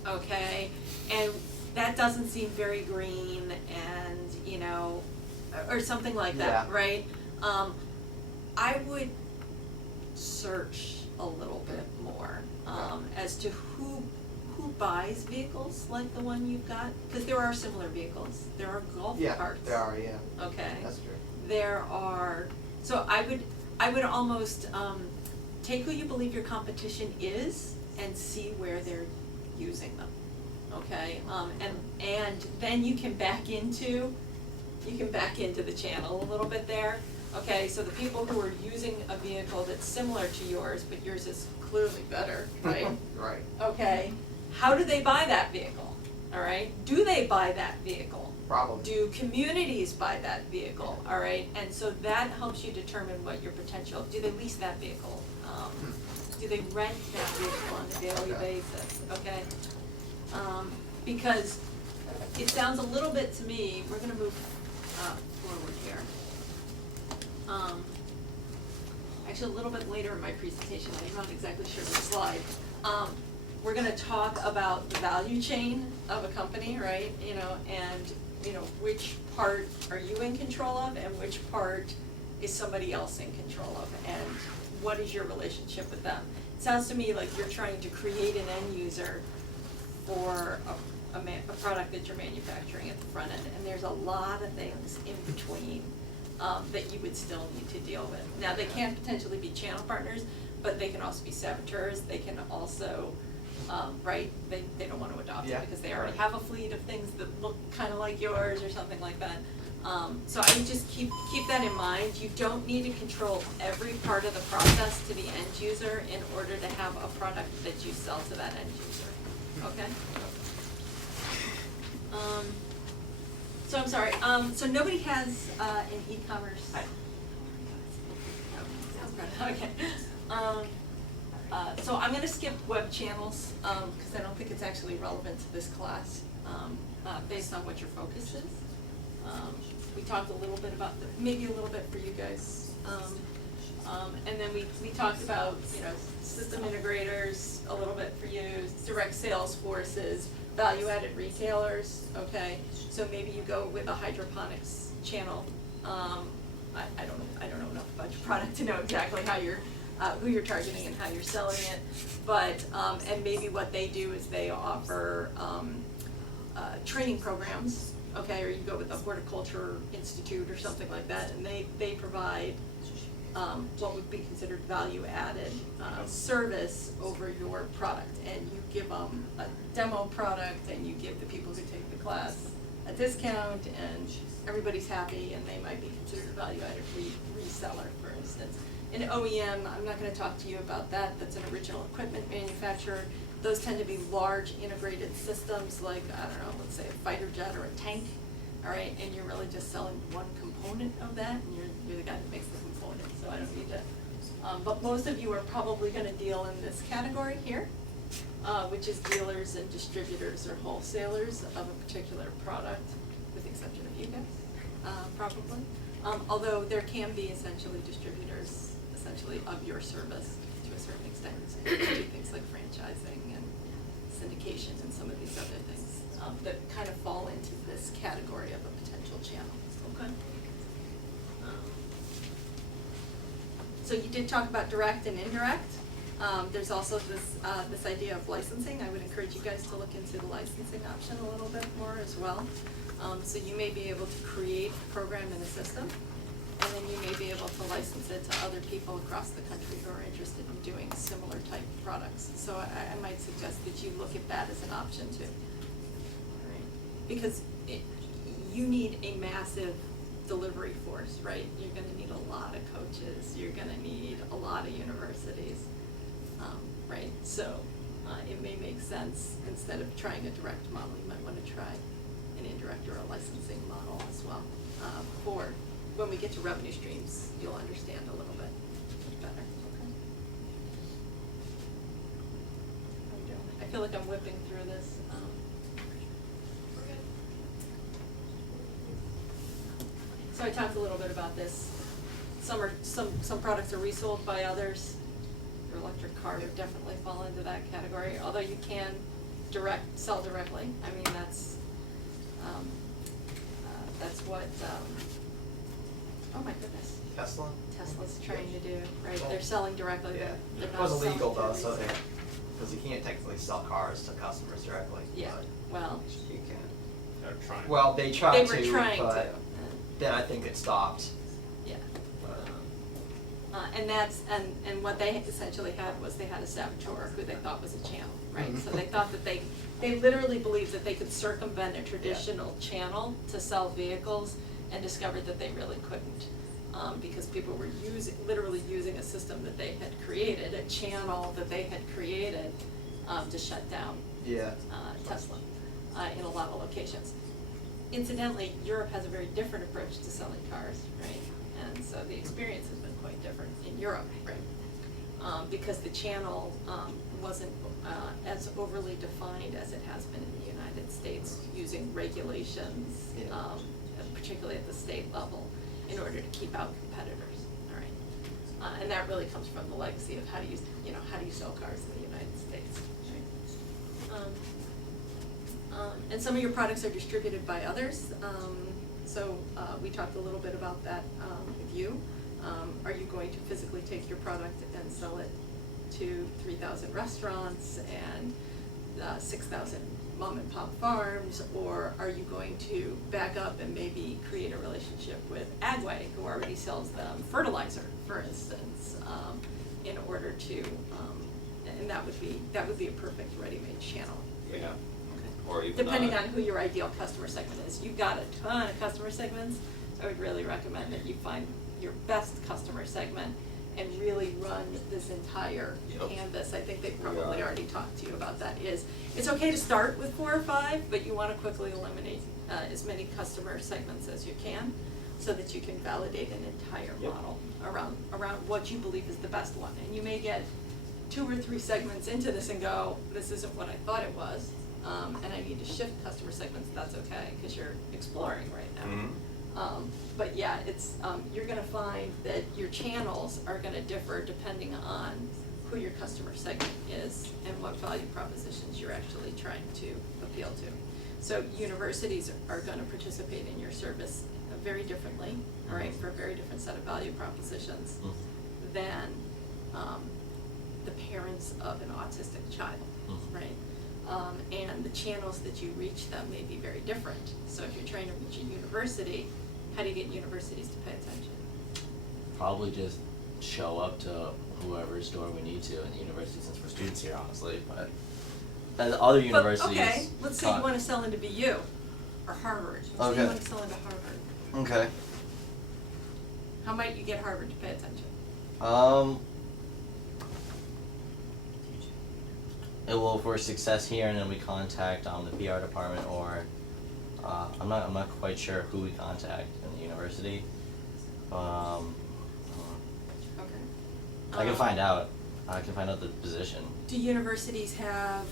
okay? And that doesn't seem very green and, or something like that, Yeah. right? I would search a little bit more, as to who buys vehicles like the one you've got, because there are similar vehicles. There are golf yeah, carts. there are, yeah. Okay. That's true. There are, so I would almost, take who you believe your competition is and see where they're using them, okay? And then you can back into the channel a little bit there. Okay, so the people who are using a vehicle that's similar to yours, but yours is clearly better, right? Right. Okay, how do they buy that vehicle? All right, do they buy that vehicle? Probably. Do communities buy that vehicle? All right, and so that helps you determine what your potential, do they lease that vehicle? Do they rent that vehicle on a daily Okay. basis, okay? Because it sounds a little bit to me, we're gonna move forward here. Actually, a little bit later in my presentation, I'm not exactly sure which slide. We're gonna talk about the value chain of a company, right? And which part are you in control of and which part is somebody else in control of, and what is your relationship with them? sounds to me like you're trying to create an end user for a product that you're manufacturing at the front end, and there's a lot of things in between that you would still need to deal with. Now, they can potentially be channel partners, but they can also be saboteurs. They can also, right, they don't want to adopt Yeah, it because they already right. have a fleet of things that look kind of like yours or something like that. So I would just keep that in mind. You don't need to control every part of the process to the end user in order to have a product that you sell to that end user, okay? So I'm sorry, so nobody has an e-commerce? Okay. So I'm gonna skip web channels, cause I don't think it's actually relevant to this class, based on what your focus is. We talked a little bit about, maybe a little bit for you guys. And then we talked about, you know, system integrators, a little bit for you, direct sales forces, value-added retailers, okay? So maybe you go with a hydroponics channel. I don't know enough about your product to know exactly how you're, who you're targeting and how you're selling it. But, and maybe what they do is they offer, training programs, okay? Or you go with the Horticulture Institute or something like that, and they provide, what would be considered value-added service over your product, and you give them a demo product, and you give the people who take the class a discount, and everybody's happy, and they might be considered a value-added reseller, for instance. An OEM, I'm not going to talk to you about that. That's an original equipment manufacturer. Those tend to be large integrated systems, like, I don't know, let's say a fighter jet or a tank, all right, and you're really just selling one component of that, and you're the guy that makes the component, so I don't need to. But most of you are probably gonna deal in this category here, which is dealers and distributors or wholesalers of a particular product, with the exception of you guys, probably. Although there can be essentially distributors, essentially of your service to a certain extent, so you can do things like franchising and syndication and some of these other things that kind of fall into this category of a potential channel, okay? So you did talk about direct and indirect. There's also this idea of licensing. I would encourage you guys to look into the licensing option a little bit more as well. So you may be able to create a program in a system, and then you may be able to license it to other people across the country who are interested in doing similar type products. So I might suggest that you look at that as an option too. All right. Because you need a massive delivery force, right? You're gonna need a lot of coaches, you're gonna need a lot of universities, right? So it may make sense, instead of trying a direct model, you might wanna try an indirect or a licensing model as well. For when we get to revenue streams, you'll understand a little bit better, okay? How are you doing? I feel like I'm whipping through this. So I talked a little bit about this. Some products are resold by others. Your electric car would definitely fall into that category, although you can sell directly. I mean, that's what, oh my goodness, Tesla's trying to do, right? They're selling directly, Yeah, they're it not was selling illegal to though, so resell. because you can't technically sell cars to customers directly. Yeah, but well, you can. They're trying. Well, they they tried were to, trying to, but then I think it stopped. yeah. But, And what they essentially had was they had a saboteur who they thought was a channel, right? So they thought that they literally believed that they could circumvent a traditional channel to sell vehicles, and discovered that they really couldn't. Because people were literally using a system that they had created, a channel that they had created, to shut down yeah. Tesla in a lot of locations. Incidentally, Europe has a very different approach to selling cars, right? And so the experience has been quite different in Europe, right? Because the channel wasn't as overly defined as it has been in the United States, using regulations, particularly at the state level, in order to keep out competitors, all right? And that really comes from the legacy of how do you sell cars in the United States, right? And some of your products are distributed by others. So we talked a little bit about that with you. Are you going to physically take your product and sell it to 3,000 restaurants and 6,000 mom and pop farms, or are you going to back up and maybe create a relationship with Agway, who already sells them fertilizer, for instance, in order to, and that would be a perfect ready-made channel. Yeah. Okay. Or even Depending on who your ideal customer segment is. You've got a ton of customer segments. I would really recommend that you find your best customer segment and really run this entire Yep. canvas. I think they We probably are. already talked to you about that. It's okay to start with 4 or 5, but you want to quickly eliminate as many customer segments as you can, so that you can validate an entire Yep. model around what you believe is the best one. And you may get 2 or 3 segments into this and go, this isn't what I thought it was, and I need to shift customer segments. That's okay, because you're exploring right now. Mhm. But yeah, it's, you're gonna find that your channels are gonna differ depending on who your customer segment is and what value propositions you're actually trying to appeal to. So universities are gonna participate in your service very differently, all right, for a very different set of value propositions Mhm. than, the parents of an autistic child, Mhm. right? And the channels that you reach them may be very different. So if you're trying to reach a university, how do you get universities to pay attention? Probably just show up to whoever's door we need to in the university, since we're students here, honestly, but as other universities. But, okay, let's say you wanna sell into BU or Harvard. Let's say Okay. you wanna sell into Harvard. Okay. How might you get Harvard to pay attention? Well, if we're a success here and then we contact the PR department, or I'm not quite sure who we contact in the university. Okay. I can find out. I can find out the position. Do universities have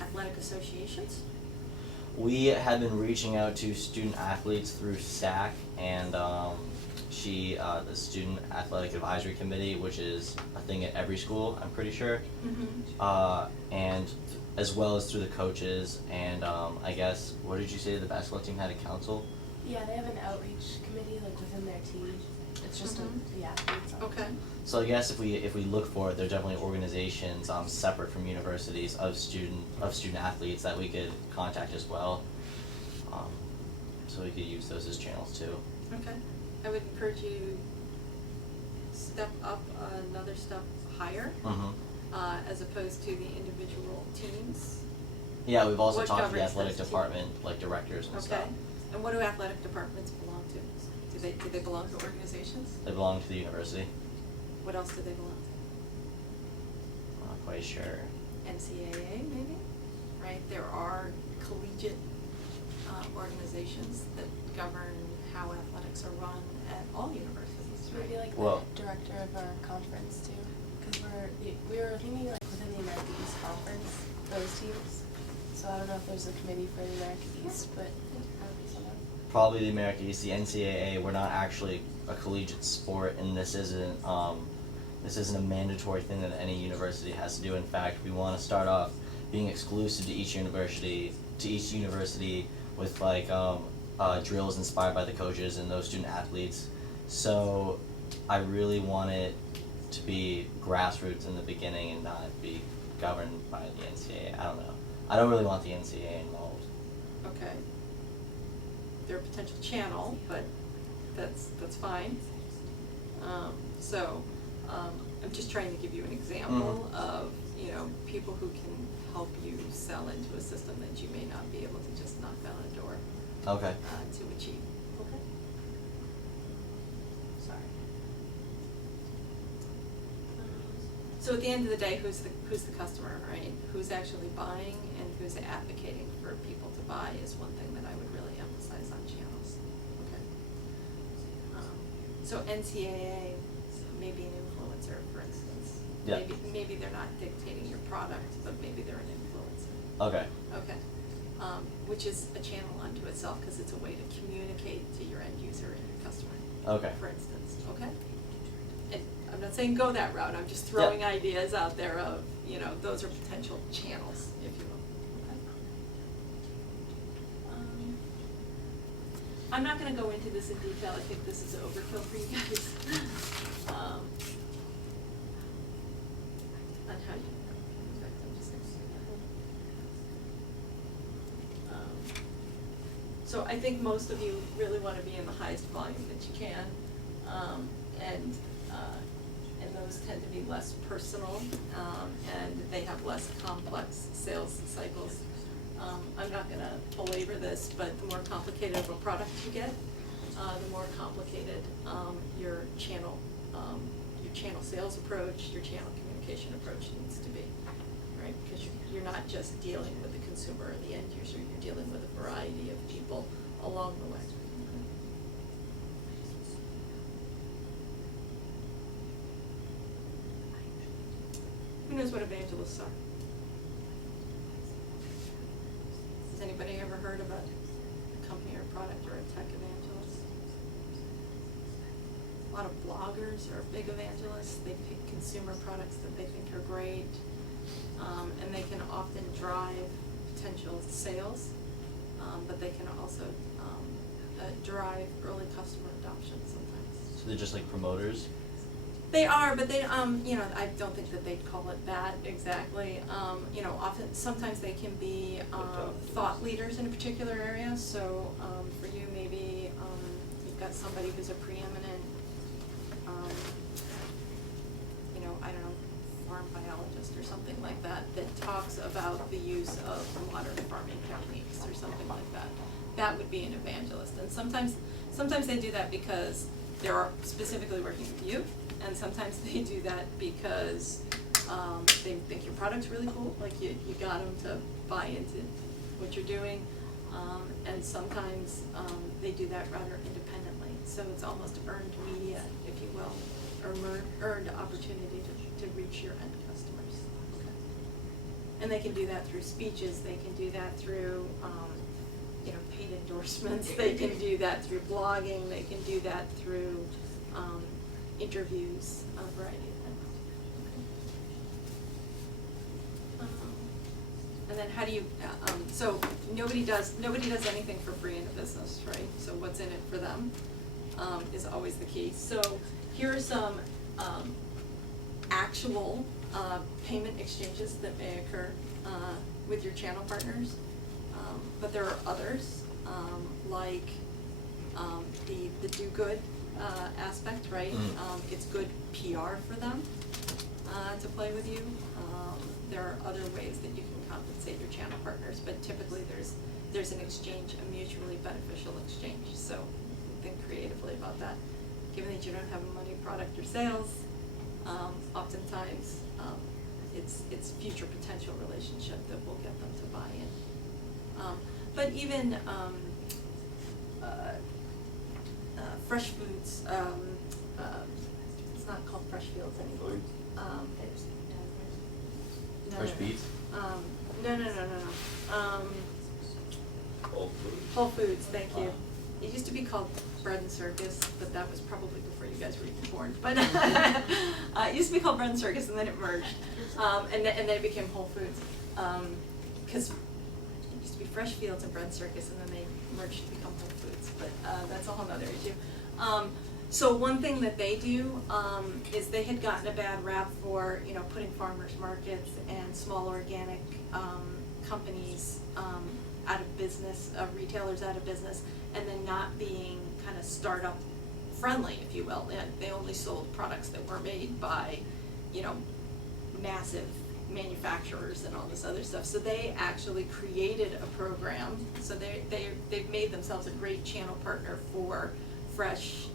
athletic associations? We had been reaching out to student athletes through SAC and the Student Athletic Advisory Committee, which is a thing at every school, I'm pretty sure. Mm-hmm. And as well as through the coaches, and I guess, what did you say, the basketball team had a council? Yeah, they have an outreach committee like within their team. It's just Mhm. the athletes on it. Okay. So I guess if we look for it, there are definitely organizations separate from universities of student athletes that we could contact as well. So we could use those as channels too. Okay. I would encourage you to step up another step higher, as opposed to the individual teams. Yeah, we've also What talked to the governs athletic those teams? department, like directors and stuff. Okay. And what do athletic departments belong to? Do they belong to organizations? They belong to the university. What else do they belong I'm not quite sure. to? NCAA maybe? Right? There are collegiate organizations that govern how athletics are run at all universities, right? Maybe like Well- the director of our conference too, because we were thinking like within the America East Conference, those teams. So I don't know if there's a committee for the America East, but that would be something. Probably the America East, the NCAA. We're not actually a collegiate sport, and this isn't a mandatory thing that any university has to do. In fact, we want to start off being exclusive to each university with like drills inspired by the coaches and those student athletes. So I really want it to be grassroots in the beginning and not be governed by the NCAA. I don't know. I don't really want the NCAA involved. Okay. They're a potential channel, but that's fine. I'm just trying to give you an example of, people who can help you sell into a system that you may not be able to just knock down a door Okay. to achieve. Okay. Sorry. So at the end of the day, who's the customer, right? Who's actually buying and who's advocating for people to buy is one thing that I would really emphasize on channels. Okay. So NCAA may be an influencer, for instance. Yeah. Maybe they're not dictating your product, but maybe they're an influencer. Okay. Okay. Which is a channel unto itself because it's a way to communicate to your end user and your customer. Okay. For instance, okay? And I'm not saying go that route, I'm just throwing ideas out there of, those are potential channels, if you will. Okay? I'm not gonna go into this in detail, I think this is overkill for you guys. So I think most of you really wanna be in the highest volume that you can, and those tend to be less personal, and they have less complex sales cycles. I'm not gonna belabor this, but the more complicated of a product you get, the more complicated your channel sales approach, your channel communication approach needs to be, right? Because you're not just dealing with the consumer or the end user, you're dealing with a variety of people along the way. Who knows what evangelists are? Has anybody ever heard of a company or product or a tech evangelist? A lot of bloggers are big evangelists. They pick consumer products that they think are great, and they can often drive potential sales, but they can also drive early customer adoption sometimes. So they're just like promoters? They are, but they, I don't think that they'd call it that exactly. Sometimes they can be thought leaders in a particular area. So for you, maybe you've got somebody who's a preeminent, farm biologist or something like that, that talks about the use of modern farming techniques or something like that. That would be an evangelist. And sometimes they do that because they're specifically working with you. And sometimes they do that because they think your product's really cool, like you got them to buy into what you're doing. And sometimes they do that rather independently. So it's almost earned media, if you will, or earned opportunity to reach your end customers. Okay. And they can do that through speeches. They can do that through paid endorsements. They can do that through blogging. They can do that through interviews, a variety of things. Okay. And then how do you, so nobody does anything for free in a business, right? So what's in it for them is always the key. So here are some actual payment exchanges that may occur with your channel partners, but there are others, like the do good aspect, right? It's good PR for them to play with you. There are other ways that you can compensate your channel partners, but typically there's an exchange, a mutually beneficial exchange. So think creatively about that. Given that you don't have a money product or sales, oftentimes it's future potential relationship that will get them to buy in. But even fresh foods, it's not called Fresh Fields anymore. Fresh beets? No. Whole Foods, thank you. It used to be called Bread and Circus, but that was probably before you guys were even born. But it used to be called Bread and Circus, and then it merged, and then it became Whole Foods, because it used to be Fresh Fields and Bread and Circus, and then they merged to become Whole Foods. But that's a whole other issue. So one thing that they do is they had gotten a bad rap for putting farmers markets and small organic companies out of business, retailers out of business, and then not being kind of startup friendly, if you will. They only sold products that were made by massive manufacturers and all this other stuff. So they actually created a program. So they've made themselves a great channel partner for fresh,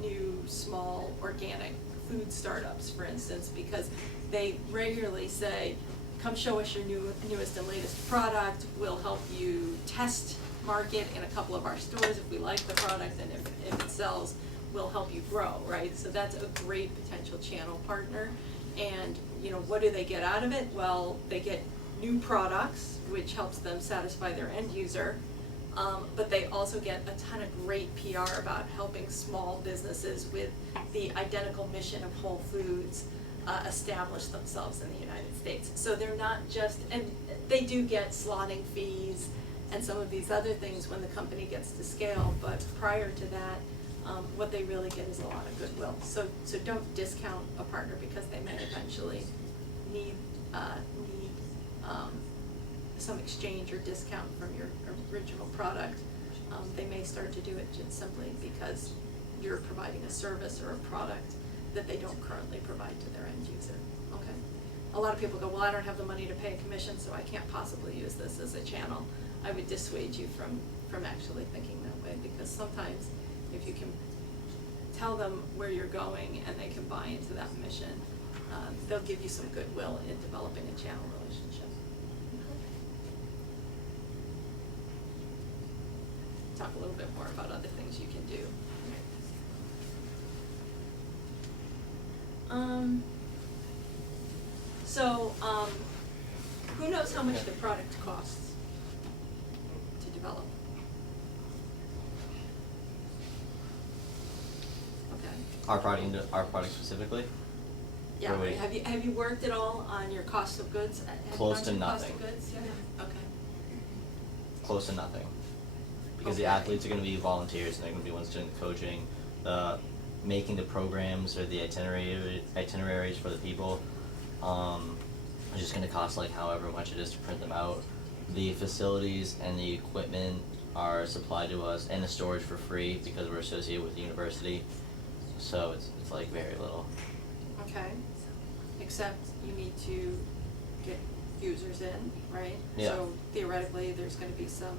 new, small, organic food startups, for instance, because they regularly say, come show us your newest and latest product. We'll help you test market in a couple of our stores if we like the product, and if it sells, we'll help you grow, right? So that's a great potential channel partner. And what do they get out of it? Well, they get new products, which helps them satisfy their end user. But they also get a ton of great PR about helping small businesses with the identical mission of Whole Foods establish themselves in the United States. So they're not just, and they do get slotting fees and some of these other things when the company gets to scale, but prior to that, what they really get is a lot of goodwill. So don't discount a partner because they may eventually need some exchange or discount from your original product. They may start to do it just simply because you're providing a service or a product that they don't currently provide to their end user, okay? A lot of people go, well, I don't have the money to pay a commission, so I can't possibly use this as a channel. I would dissuade you from actually thinking that way, because sometimes if you can tell them where you're going and they can buy into that mission, they'll give you some goodwill in developing a channel relationship. Talk a little bit more about other things you can do. Who knows how much the product costs to develop? Okay. Our product specifically? Yeah, Or wait. have you worked at all on your cost of goods? Have you Close gone to through cost nothing. of goods? Yeah. Okay. Close to nothing. Because the Okay. athletes are gonna be volunteers and they're gonna be ones doing the coaching, the making the programs or the itineraries for the people. It's just gonna cost like however much it is to print them out. The facilities and the equipment are supplied to us, and the storage for free because we're associated with the university. So it's like very little. Okay, except you need to get users in, right? Yeah. So theoretically, there's gonna be some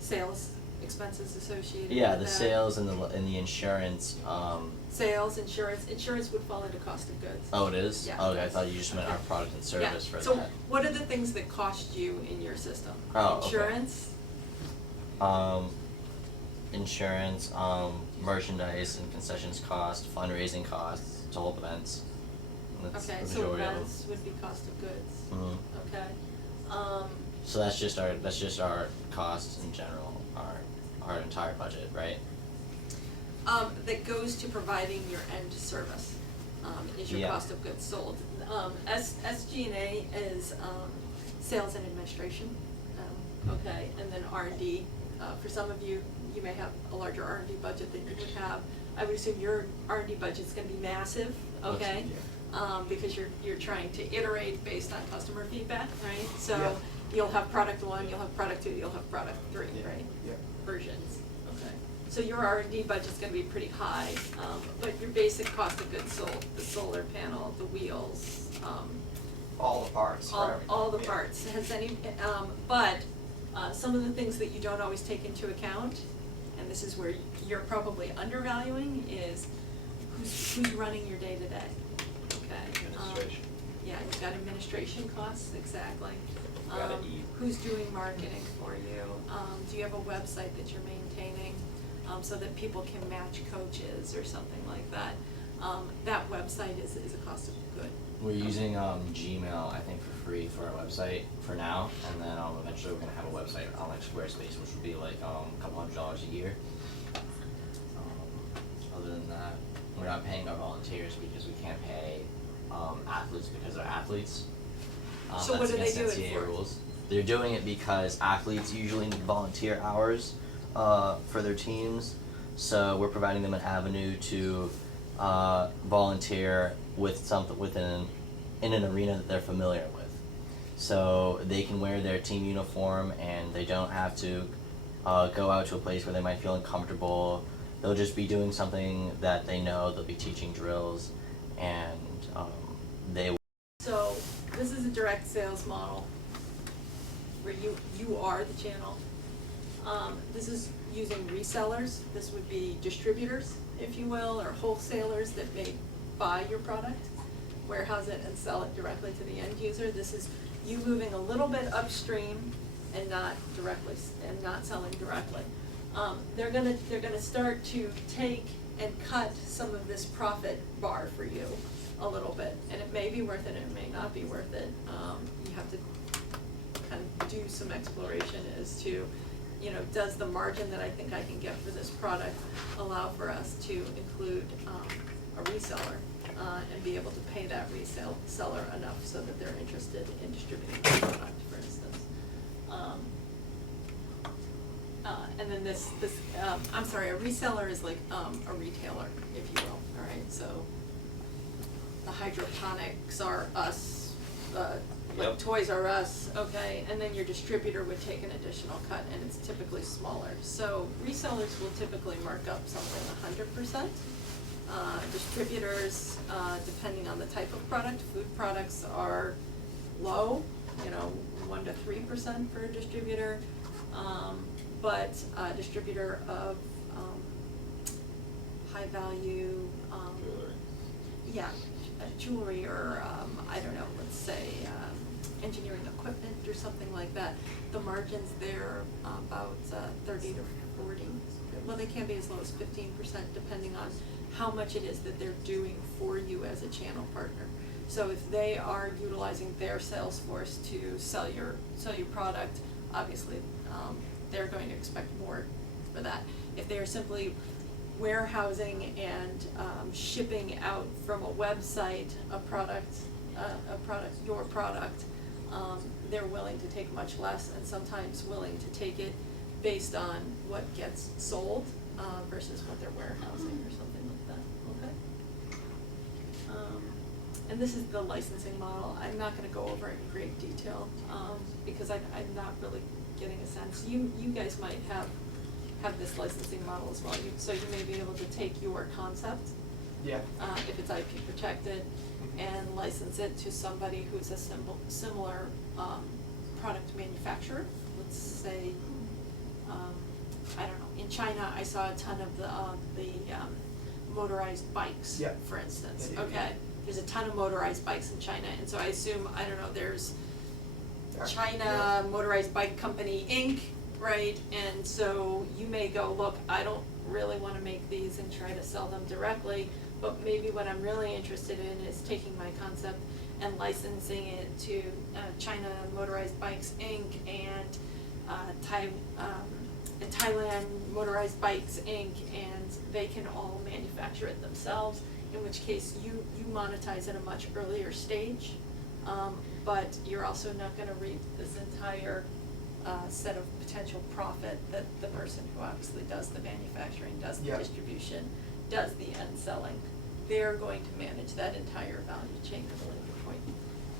sales expenses associated with Yeah, that. the sales and the insurance. Sales, insurance would fall into cost of goods. Oh, it is? Yeah. Okay, I thought you just meant our product and service for Yeah, that. so what are the things that cost you in your system? Oh, okay. Insurance, Insurance, merchandise and concessions cost, fundraising costs, to hold events. That's okay, the so majority of them. events would be cost of goods, Mhm. okay? So that's just our costs in general, our entire budget, right? That goes to providing your end service, is your Yeah. cost of goods sold. SG&A is, sales and administration, okay, and then R&D. For some of you, you may have a larger R&D budget than you would have. I would assume your R&D budget's gonna be massive, okay? Because you're trying to iterate based on customer feedback, right? So Yeah. you'll have product 1, you'll have product 2, you'll have product 3, right? Yeah. Versions, okay. So your R&D budget's gonna be pretty high, but your basic cost of goods sold, the solar panel, the wheels, All the parts for everything. all the Yeah. parts, but some of the things that you don't always take into account, and this is where you're probably undervaluing, is who's running your day-to-day, okay? Administration. Yeah, you've got administration costs, exactly. You gotta eat. Who's doing marketing for you? Do you have a website that you're maintaining, so that people can match coaches or something like that? That website is a cost of good. We're using Gmail, I think, for free for our website for now, and then eventually we're gonna have a website on like Squarespace, which would be like a couple $100 a year. Other than that, we're not paying our volunteers because we can't pay athletes because they're athletes. So what That's do they against do it NCAA for? rules. They're doing it because athletes usually need volunteer hours for their teams, so we're providing them an avenue to volunteer with something in an arena that they're familiar with. So they can wear their team uniform and they don't have to go out to a place where they might feel uncomfortable. They'll just be doing something that they know. They'll be teaching drills, and they. So this is a direct sales model where you are the channel. This is using resellers. This would be distributors, if you will, or wholesalers that may buy your product, warehouse it, and sell it directly to the end user. This is you moving a little bit upstream and not selling directly. They're gonna start to take and cut some of this profit bar for you a little bit, and it may be worth it, and it may not be worth it. You have to kind of do some exploration as to, does the margin that I think I can get for this product allow for us to include a reseller and be able to pay that seller enough so that they're interested in distributing the product, for instance. And then a reseller is like a retailer, if you will, all right? So the hydroponics are us, like Yep. Toys R Us, okay, and then your distributor would take an additional cut, and it's typically smaller. So resellers will typically mark up something 100%. Distributors, depending on the type of product, food products are low, 1 to 3% for a distributor. But a distributor of high value, Jewelry. yeah, jewelry or, I don't know, let's say, engineering equipment or something like that, the margins there about 30 to 40. Well, they can be as low as 15% depending on how much it is that they're doing for you as a channel partner. So if they are utilizing their sales force to sell your product, obviously, they're going to expect more for that. If they are simply warehousing and shipping out from a website your product, they're willing to take much less and sometimes willing to take it based on what gets sold versus what they're warehousing or something like that, okay? And this is the licensing model. I'm not gonna go over it in great detail, because I'm not really getting a sense. You guys might have this licensing model as well. So you may be able to take your concept, Yeah. if it's IP protected, and license it to somebody who's a similar product manufacturer. Let's say, I don't know, in China, I saw a ton of the motorized bikes, Yeah. for instance, Yeah, yeah, okay? yeah. There's a ton of motorized bikes in China, and so I assume, I don't know, there's Yeah. China Motorized Bike Company, Inc., right? And so you may go, look, I don't really wanna make these and try to sell them directly, but maybe what I'm really interested in is taking my concept and licensing it to China Motorized Bikes, Inc. and Thailand Motorized Bikes, Inc., and they can all manufacture it themselves, in which case you monetize at a much earlier stage, but you're also not gonna reap this entire set of potential profit that the person who obviously does the manufacturing, does the Yeah. distribution, does the end selling. They're going to manage that entire value chain to the later point.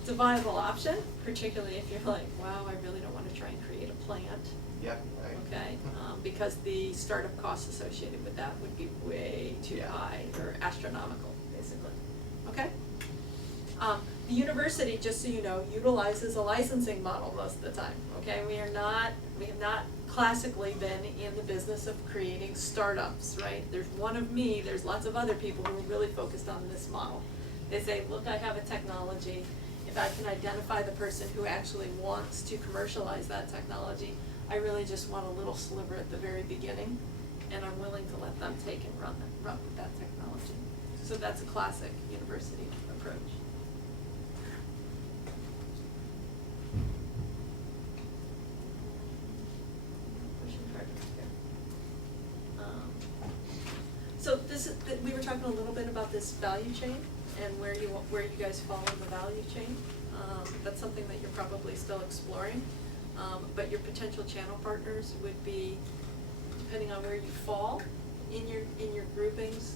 It's a viable option, particularly if you're like, wow, I really don't wanna try and create a plant, Yeah, right. okay? Because the startup costs associated with that would be way too Yeah. high or astronomical, basically, okay? The university, just so you know, utilizes a licensing model most of the time, okay? We have not classically been in the business of creating startups, right? There's one of me, there's lots of other people who are really focused on this model. They say, look, I have a technology, if I can identify the person who actually wants to commercialize that technology, I really just want a little sliver at the very beginning, and I'm willing to let them take and run with that technology. So that's a classic university approach. So we were talking a little bit about this value chain and where you guys fall in the value chain. That's something that you're probably still exploring. But your potential channel partners would be, depending on where you fall in your groupings,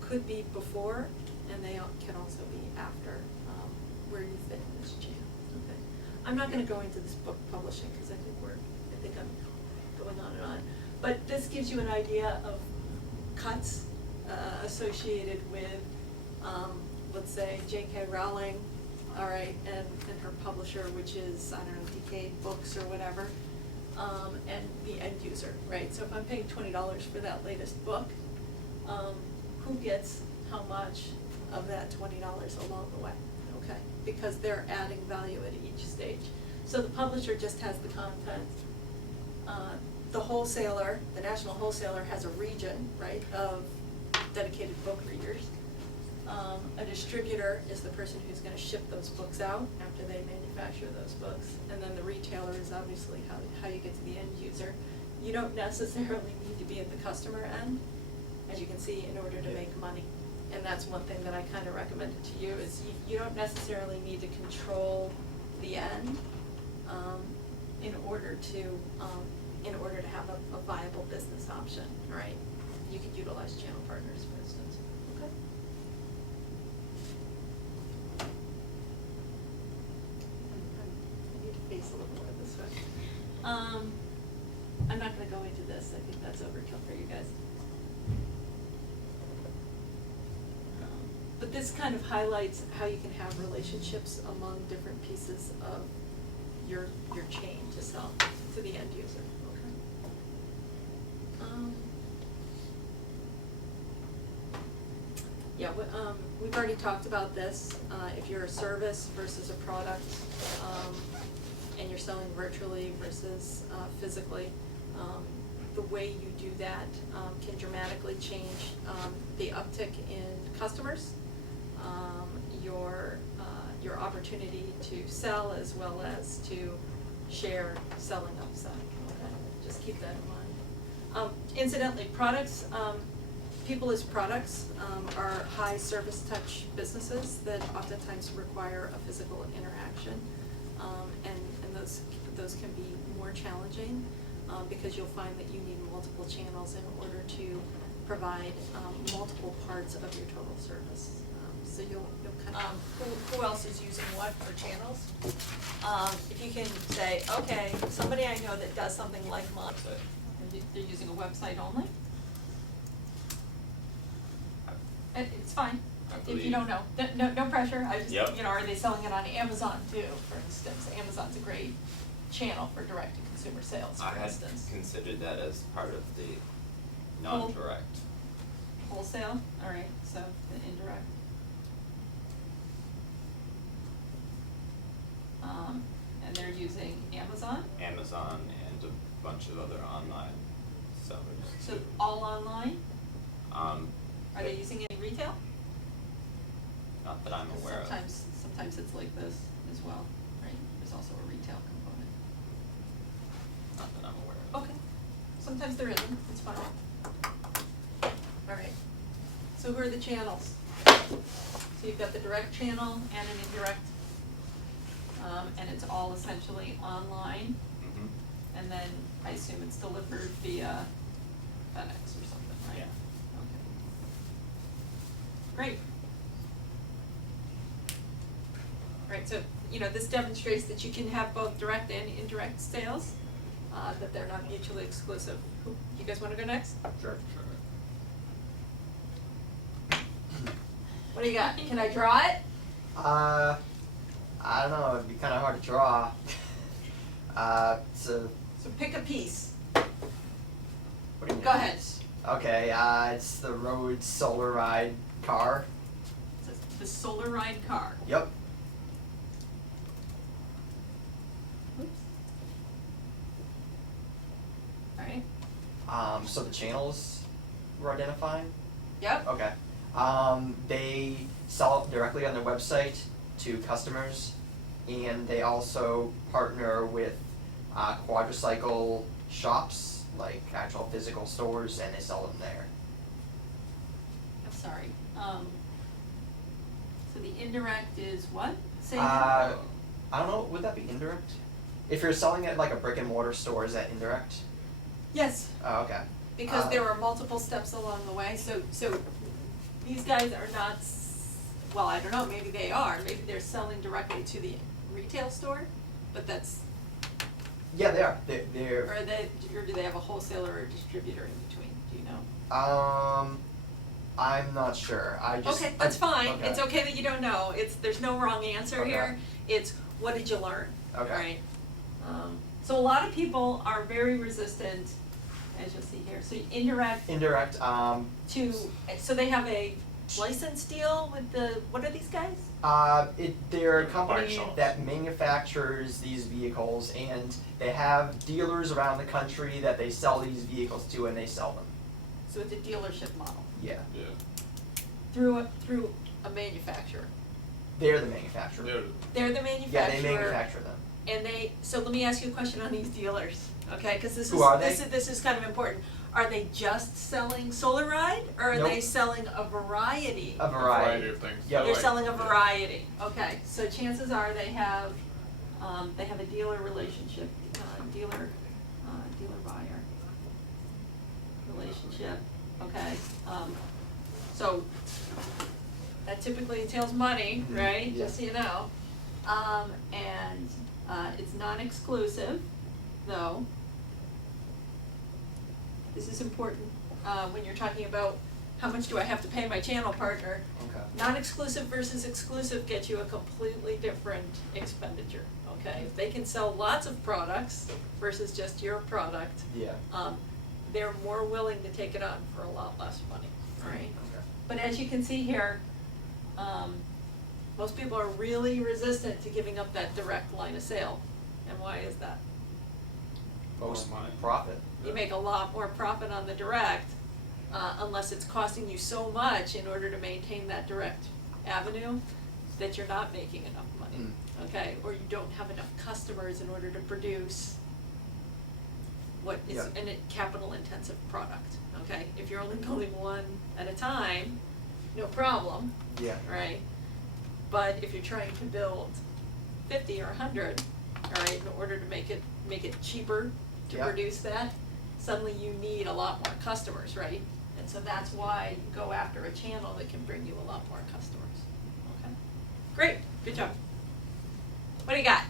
could be before, and they can also be after where you fit in this chain. Okay. I'm not going to go into this book publishing because I think I'm going on and on. But this gives you an idea of cuts associated with, let's say, J.K. Rowling, all right, and her publisher, which is, I don't know, DK Books or whatever, and the end user, right? So if I'm paying $20 for that latest book, who gets how much of that $20 along the way, okay? Because they're adding value at each stage. So the publisher just has the content. The wholesaler, the national wholesaler, has a region, right, of dedicated book readers. A distributor is the person who's gonna ship those books out after they manufacture those books. And then the retailer is obviously how you get to the end user. You don't necessarily need to be at the customer end, as you can see, in order to make money. And that's one thing that I kinda recommended to you, is you don't necessarily need to control the end, in order to have a viable business option, right? You could utilize channel partners, for instance, okay? is overkill for you guys. But this kind of highlights how you can have relationships among different pieces of your chain to sell to the end user. Okay. Yeah, we've already talked about this. If you're a service versus a product, and you're selling virtually versus physically, the way you do that can dramatically change the uptick in customers, your opportunity to sell as well as to share selling upside. Okay? Just keep that in mind. Incidentally, products, people as products are high service touch businesses that oftentimes require a physical interaction, and those can be more challenging because you'll find that you need multiple channels in order to provide multiple parts of your total service. So you'll kind of, who else is using what for channels? If you can say, okay, somebody I know that does something like mine, they're using a website only? It's fine, if you don't know, no pressure, I just, Yep. you know, are they selling it on Amazon too, for instance? Amazon's a great channel for direct-to-consumer sales, I for had instance. considered that as part of the non-direct. Wholesale, all right, so the indirect. And they're using Amazon, Amazon and a bunch of other online sellers. so all online? Um, Are they using any retail? not that I'm aware of. Sometimes it's like this as well, right? There's also a retail component. Not that I'm aware of. Okay, sometimes there isn't, it's fine. All right, so who are the channels? So you've got the direct channel and an indirect, and it's all essentially online, Mm-hmm. and then I assume it's delivered via FedEx or something, right? Yeah. Okay. Great. Right, so, you know, this demonstrates that you can have both direct and indirect sales, that they're not mutually exclusive. You guys wanna go next? Sure. What do you got? Can I draw it? I don't know, it'd be kinda hard to draw. So, So pick a piece. what do you mean? Go ahead. Okay, it's the Rhodes Solar Ride car. It's the Solar Ride car. Yep. Oops. All right. So the channels we're identifying? Yep. Okay. They sell it directly on their website to customers, and they also partner with quadricycle shops, like actual physical stores, and they sell them there. I'm sorry. So the indirect is what? Say again? I don't know, would that be indirect? If you're selling at like a brick and mortar store, is that indirect? Yes, Oh, okay. because there are multiple steps along the way, so these guys are not, well, I don't know, maybe they are, maybe they're selling directly to the retail store, but that's, Yeah, they are. They're. or do they have a wholesaler or a distributor in between, do you know? I'm not sure. I just. Okay, that's fine, Okay. it's okay that you don't know, there's no wrong answer Okay. here, it's what did you learn, Okay. right? So a lot of people are very resistant, as you'll see here, so indirect Indirect. so they have a license deal with what are these guys? They're a Bike company shops. that manufactures these vehicles, and they have dealers around the country that they sell these vehicles to, and they sell them. So it's a dealership model, Yeah, Yeah. through a manufacturer. they're the manufacturer. They're the manufacturer. Yeah, they manufacture them. And so let me ask you a question on these dealers, okay, cause Who are they? this is kind of important. Are they just selling Solar Ride, or are Nope. they selling a variety? A A variety. of things. Yeah, They're right. selling a variety, okay, so chances are they have a dealer relationship, dealer buyer relationship, okay? So that typically entails money, Mhm, right, yeah. just so you know. And it's non-exclusive, though. This is important, when you're talking about how much do I have to pay my channel partner. Okay. Non-exclusive versus exclusive gets you a completely different expenditure, okay? If they can sell lots of products versus just your product, Yeah. they're more willing to take it on for a lot less money, right? Okay. But as you can see here, most people are really resistant to giving up that direct line of sale. And why is that? Most More money. profit. You make a lot more profit on the direct, unless it's costing you so much in order to maintain that direct avenue that you're not making enough money, okay? Or you don't have enough customers in order to produce what is Yeah. a capital intensive product, okay? If you're only building one at a time, no problem, Yeah. right? But if you're trying to build 50 or 100, all right, in order to make it cheaper to Yeah. produce that, suddenly you need a lot more customers, right? And so that's why you go after a channel that can bring you a lot more customers, okay? Great, good job. What do you got?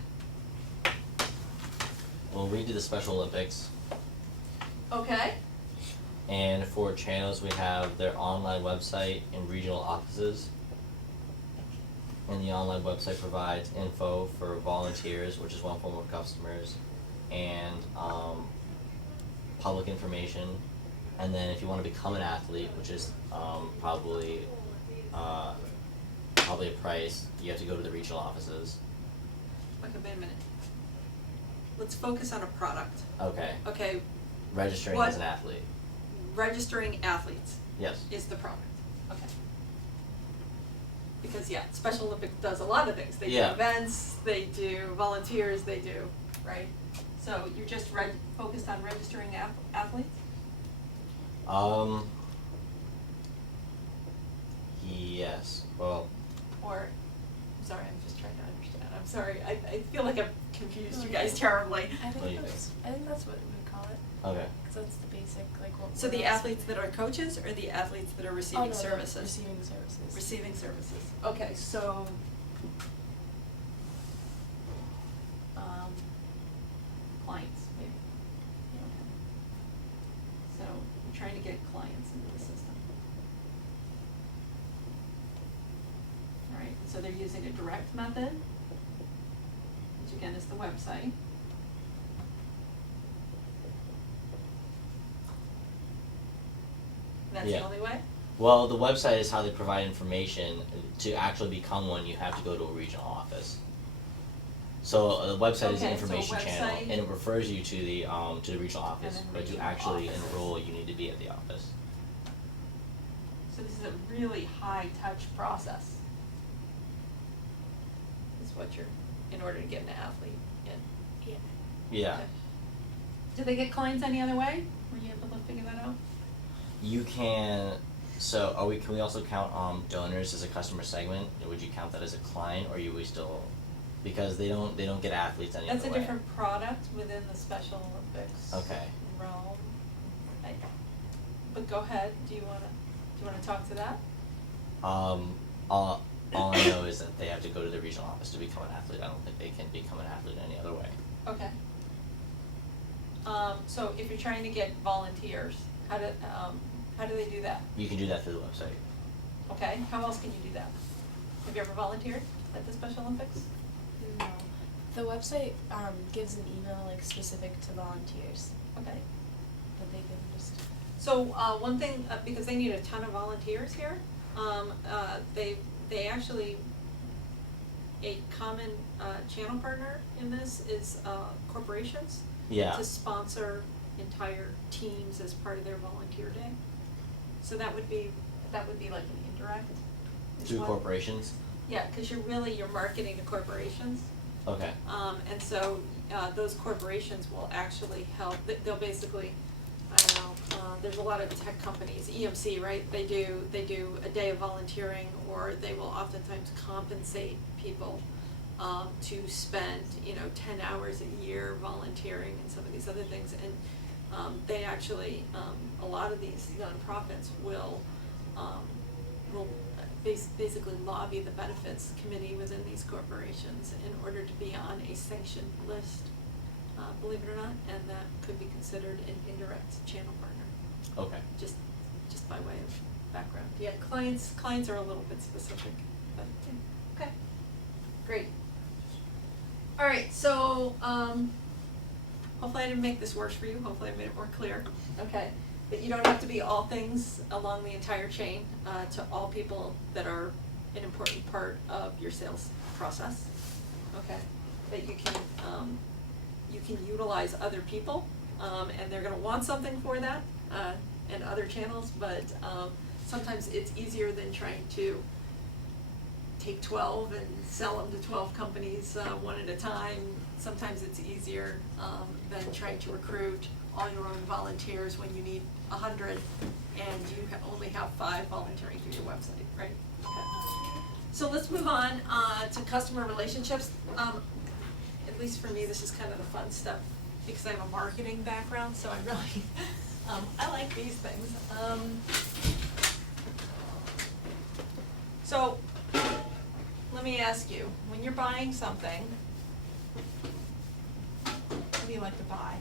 Well, we do the Special Olympics, Okay, and for channels we have their online website and regional offices. And the online website provides info for volunteers, which is one form of customers, and public information. And then if you want to become an athlete, which is probably a price, you have to go to the regional offices. okay, wait a minute. Let's focus on a product, Okay. okay? Registering What- as an athlete. Registering athletes Yes. is the product, okay? Because, yeah, Special Olympics does a lot of things. They do Yeah. events, they do volunteers, they do, right? So you're just focused on registering athletes? Yes. Well, Or, I'm sorry, I'm just trying to understand. I'm sorry, I feel like I've confused you guys terribly. I What do you think that's what we would call it, okay. cause that's the basic, like what. So we're the all- athletes that are coaches or the athletes that are Oh, receiving no, the services? Receiving services. Receiving services. Okay, so, clients, maybe. Okay. So, we're trying to get clients into the system. All right, so they're using a direct method, which again is the website. That's the Yeah. only way? Well, the website is how they provide information. To actually become one, you have to go to a regional office. So the website is an Okay, so information channel, website- and it refers you to the regional office. then But to regional actually office. enroll, you need to be at the office. So this is a really high touch process. Is what you're, in order to get an athlete in. Yeah. Yeah. Okay. Do they get clients any other way? Were you able to figure that out? You can. So can we also count donors as a customer segment? Would you count that as a client, or we still, because they don't get athletes any That's other a way. different product within the Special Olympics Okay. realm. But go ahead, do you wanna talk to that? All I know is that they have to go to the regional office to become an athlete. I don't think they can become an athlete any other way. Okay. So if you're trying to get volunteers, how do they do that? You can do that through the website. Okay, how else can you do that? Have you ever volunteered at the Special Olympics? No. The website gives an email like specific to volunteers Okay. that they can just. So, one thing, because they need a ton of volunteers here, they actually, a common, channel partner in this is, corporations. Yeah. To sponsor entire teams as part of their volunteer day. So that would be like an indirect. is Through what- corporations? Yeah, cause you're marketing to corporations. Okay. And so, those corporations will actually help, they'll basically, I don't know, there's a lot of tech companies, EMC, right? They do a day of volunteering, or they will oftentimes compensate people, to spend, 10 hours a year volunteering and some of these other things. And, they actually, a lot of these nonprofits will basically lobby the benefits committee within these corporations in order to be on a sanctioned list, believe it or not, and that could be considered an indirect channel partner. Okay. just by way of background. Yeah, clients are a little bit specific, but, yeah, okay, great. All right, so, hopefully I didn't make this worse for you, hopefully I made it more clear, okay? But you don't have to be all things along the entire chain, to all people that are an important part of your sales process, okay? That you can utilize other people, and they're gonna want something for that, and other channels, but, sometimes it's easier than trying to take 12 and sell them to 12 companies, one at a time. Sometimes it's easier, than trying to recruit all your own volunteers when you need 100 and you only have 5 volunteering through your website, right? Okay. So let's move on, to customer relationships. At least for me, this is kind of the fun stuff because I have a marketing background, so I really, I like these things. So, let me ask you, when you're buying something, what do you like to buy?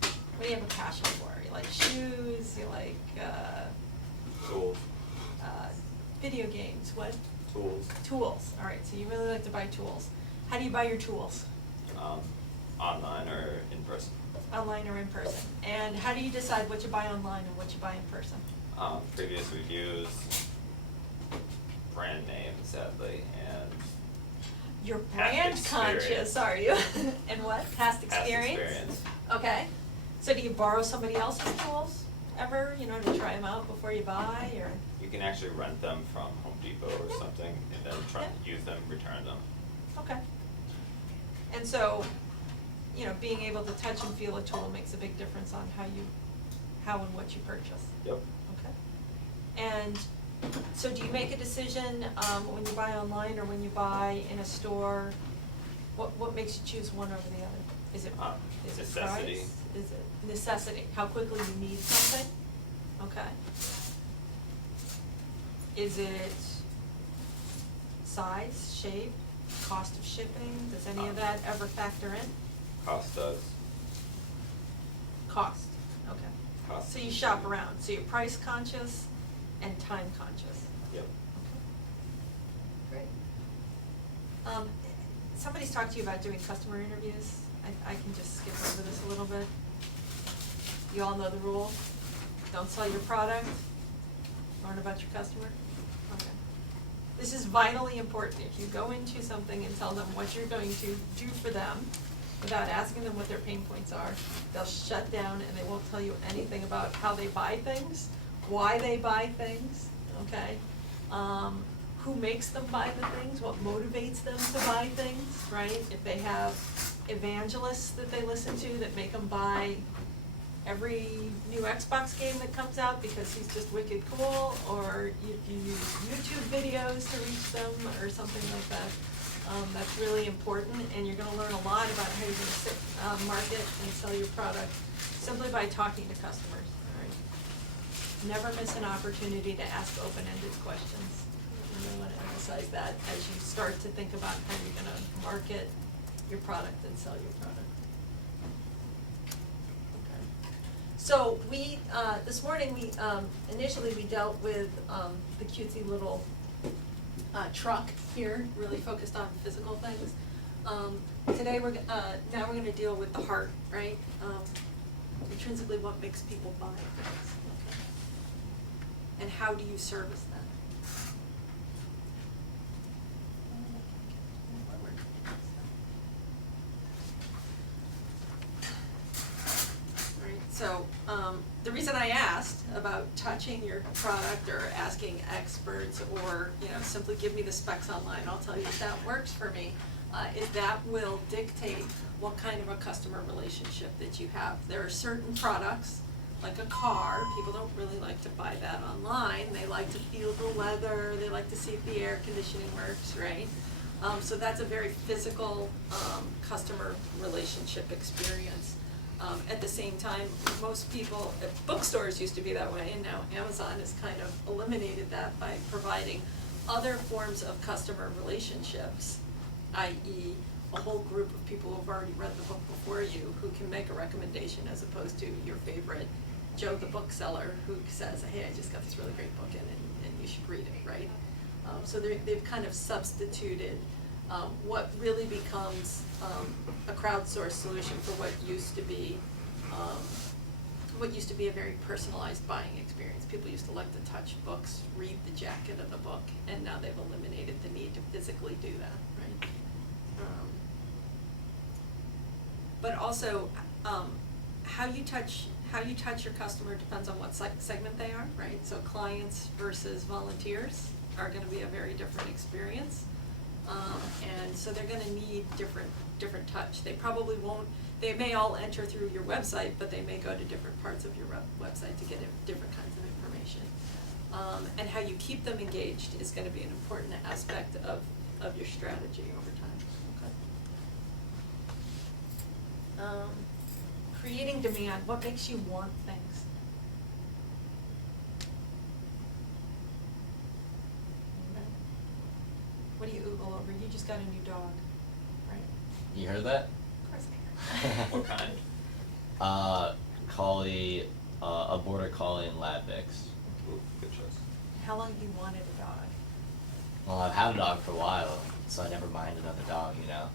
What do you have a passion for? You like shoes, you like, Tools. Video games, what? Tools. Tools, alright, so you really like to buy tools. How do you buy your tools? Online or in person. Online or in person? And how do you decide what you buy online and what you buy in person? Previous reviews, brand name, sadly, and You're Past brand experience. conscious, are you? And what? Past experience? past experience. Okay, so do you borrow somebody else's tools ever, you know, to try them out before you buy, or? You can actually rent them from Home Depot or something, and then try to use them, return them. Okay. And so, you know, being able to touch and feel a tool makes a big difference on how and what you purchase. Yep. Okay. And so do you make a decision, when you buy online or when you buy in a store? What makes you choose one over the other? Is it Necessity. price? Is it necessity? How quickly you need something? Okay. Is it size, shape, cost of shipping? Does any of that ever factor in? Cost does. Cost, okay. Cost. So you shop around, so you're price conscious and time conscious. Yep. Great. Somebody's talked to you about doing customer interviews. I can just skip over this a little bit. You all know the rule. Don't sell your product. Learn about your customer. Okay. This is vitally important. If you go into something and tell them what you're going to do for them without asking them what their pain points are, they'll shut down and they won't tell you anything about how they buy things, why they buy things, okay? Who makes them buy the things, what motivates them to buy things, right? If they have evangelists that they listen to that make them buy every new Xbox game that comes out because he's just wicked cool, or if you use YouTube videos to reach them or something like that. That's really important, and you're gonna learn a lot about how you're gonna market and sell your product simply by talking to customers, all right? Never miss an opportunity to ask open-ended questions. I really wanna emphasize that as you start to think about how you're gonna market your product and sell your product. So we, this morning, we, initially we dealt with, the cutesy little, truck here, really focused on physical things. Today now we're gonna deal with the heart, right? Intrinsically what makes people buy things, okay? And how do you service that? So, the reason I asked about touching your product or asking experts or, you know, simply give me the specs online, I'll tell you if that works for me, is that will dictate what kind of a customer relationship that you have. There are certain products, like a car, people don't really like to buy that online. They like to feel the leather, they like to see if the air conditioning works, right? So that's a very physical, customer relationship experience. At the same time, most people, bookstores used to be that way, and now Amazon has kind of eliminated that by providing other forms of customer relationships, i.e. a whole group of people who've already read the book before you who can make a recommendation as opposed to your favorite Joe the bookseller who says, hey, I just got this really great book and you should read it, right? So they've kind of substituted what really becomes a crowdsourced solution for what used to be a very personalized buying experience. People used to like to touch books, read the jacket of the book, and now they've eliminated the need to physically do that, right? But also, how you touch your customer depends on what segment they are, right? So clients versus volunteers are going to be a very different experience, and so they're going to need different touch. They probably won't. They may all enter through your website, but they may go to different parts of your website to get different kinds of information. And how you keep them engaged is going to be an important aspect of your strategy over time. Okay. Creating demand. What makes you want things? What do you oogle over? You just got a new dog, right? You heard that? Of course I heard. What kind? Collie, a border collie and lab mix. Ooh, good choice. How long have you wanted a dog? Well, I've had a dog for a while, so I never mind another dog, you know.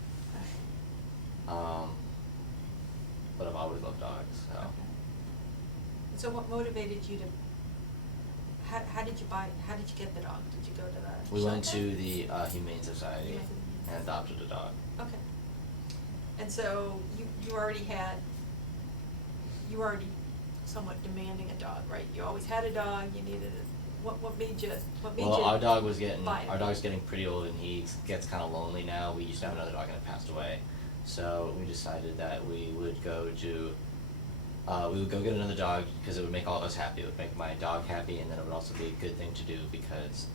But I've always loved dogs, so. Okay. So what motivated you to, how did you get the dog? Did you go to the We went shelter? to the Humane Society You went to the- and adopted a dog. Okay. And so you were already somewhat demanding a dog, right? You always had a dog, you needed it. What made you Well, our dog's buy it? getting pretty old and he gets kind of lonely now. We used to have another dog and it passed away. So we decided that we would go get another dog because it would make all of us happy. It would make my dog happy, and then it would also be a good thing to do because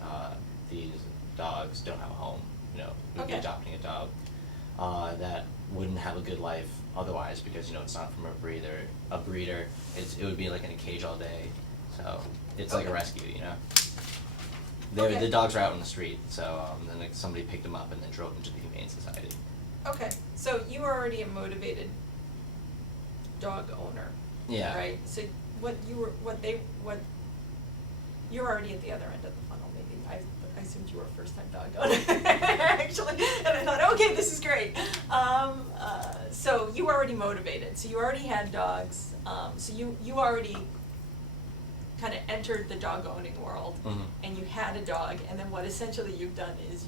these dogs don't have a home. You know, we'd be Okay. adopting a dog that wouldn't have a good life otherwise because it's not from a breeder. It would be like in a cage all day. So it's like a Okay. rescue, you know. Okay. The dogs are out on the street, so then somebody picked them up and then drove them to the Humane Society. Okay, so you were already a motivated dog owner. Yeah. Right, so you're already at the other end of the funnel, maybe, I assumed you were a first-time dog owner, actually, and I thought, okay, this is great. So you were already motivated, so you already had dogs, so you already kind of entered the dog owning world, Mhm. and you had a dog, and then what essentially you've done is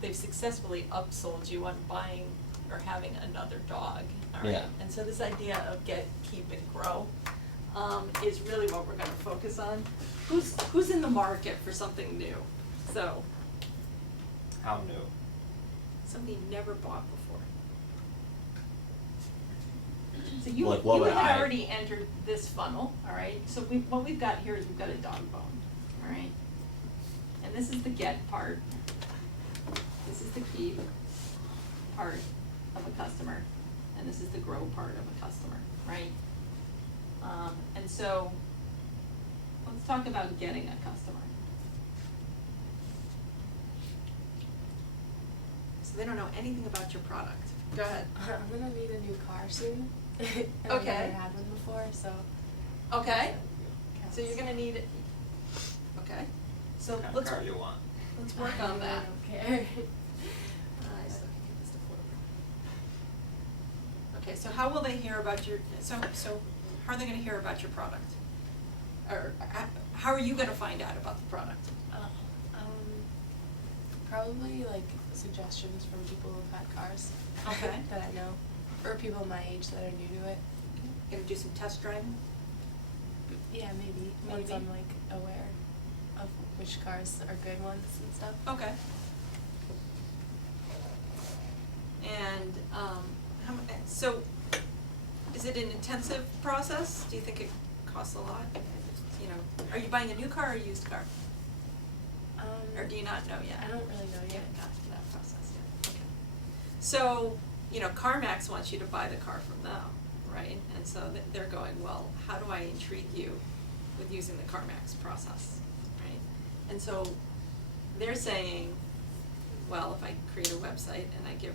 they've successfully upsold you on buying or having another dog, all right? Yeah. And so this idea of get, keep, and grow is really what we're gonna focus on. Who's in the market for something new? So, How new? something you never bought before. So you Like, what would had I- already entered this funnel, all right? So what we've got here is we've got a dog bone, all right? And this is the get part. This is the keep part of a customer, and this is the grow part of a customer, right? And so, let's talk about getting a customer. So they don't know anything about your product. Go ahead. I'm gonna need a new car soon. And I've Okay. never had one before, so. Okay, counts. so you're gonna need it, okay, so What kind of let's, car do you want? let's work on that. I don't care. I still can get this to forward. Okay, so how will they hear about your, so how are they gonna hear about your product? Or how are you gonna find out about the product? Probably like suggestions from people who've had cars. Okay. That I know, or people my age that are new to it. Gonna do some test driving? Yeah, maybe, once Maybe. I'm like aware of which cars are good ones and stuff. Okay. And, so, is it an intensive process? Do you think it costs a lot? Are you buying a new car or a used car? Or do you not know yet? I don't really know You yet. haven't gotten to that process yet, okay. So, CarMax wants you to buy the car from them, right? And so they're going, well, how do I intrigue you with using the CarMax process, right? And so they're saying, well, if I create a website and I give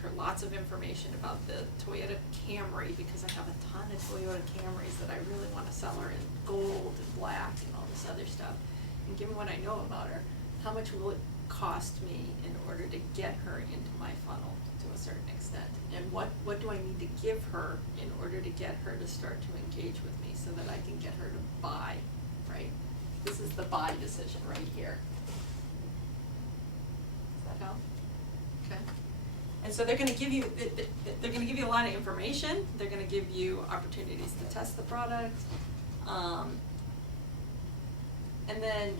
her lots of information about the Toyota Camry, because I have a ton of Toyota Camrys that I really wanna sell her in gold and black and all this other stuff. And given what I know about her, how much will it cost me in order to get her into my funnel to a certain extent? And what do I need to give her in order to get her to start to engage with me so that I can get her to buy, right? This is the buy decision right here. Does that help? Okay. And so they're gonna give you, they're gonna give you a lot of information, they're gonna give you opportunities to test the product, and then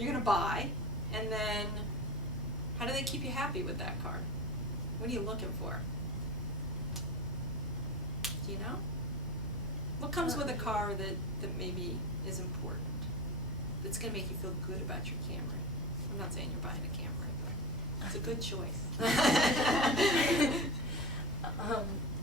you're gonna buy, and then how do they keep you happy with that car? What are you looking for? Do you know? What comes with a car that maybe is important, that's gonna make you feel good about your Camry? I'm not saying you're buying a Camry, but it's a good choice.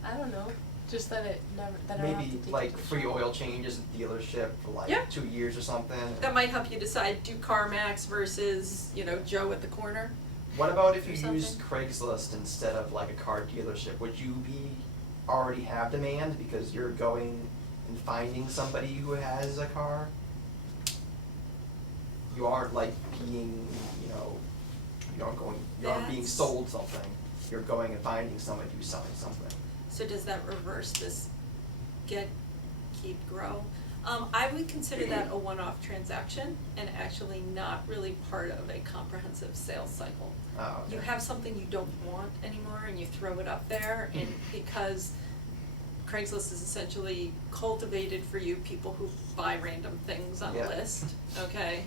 I don't know, just that I don't have to Maybe take it like to free shop. oil changes at the dealership for like Yeah. 2 years or something. That might help you decide, do CarMax versus, Joe at the corner. What about if or you used something. Craigslist instead of like a car dealership? Would you already have demand because you're going and finding somebody who has a car? You aren't like being, you aren't being That's- sold something. You're going and finding somebody who's selling something. So does that reverse this get, keep, grow? I would consider that a one-off transaction and actually not really part of a comprehensive sales cycle. Oh, okay. You have something you don't want anymore and you throw it up there, and because Craigslist is essentially cultivated for you people who buy random things on a Yeah. list, okay?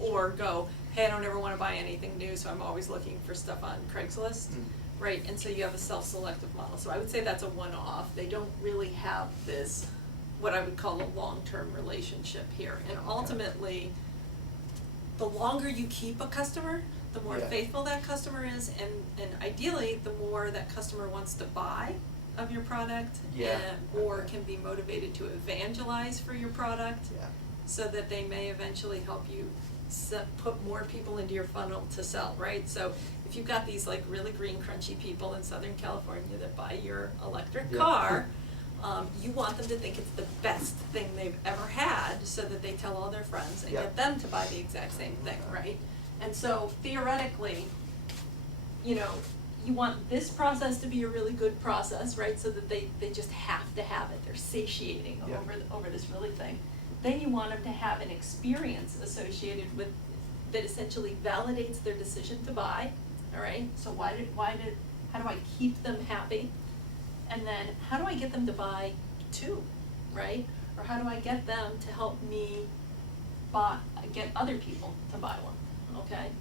Or go, hey, I don't ever wanna buy anything new, so I'm always looking for stuff on Craigslist. Mm. Right, and so you have a self-selective model, so I would say that's a one-off. They don't really have this, what I would call a long-term relationship here. And ultimately, the longer you keep a customer, the more Yeah. faithful that customer is, and ideally, the more that customer wants to buy of your product, Yeah. or can be motivated to evangelize for your product, Yeah. so that they may eventually help you put more people into your funnel to sell, right? So if you've got these like really green crunchy people in Southern California that buy your electric Yeah. car, you want them to think it's the best thing they've ever had, so that they tell all their friends and Yeah. get them to buy the exact same thing, right? And so theoretically, you want this process to be a really good process, right? So that they just have to have it, they're satiating Yeah. over this really thing. Then you want them to have an experience associated with, that essentially validates their decision to buy, all right? So how do I keep them happy? And then how do I get them to buy two, right? Or how do I get them to help me get other people to buy one, okay?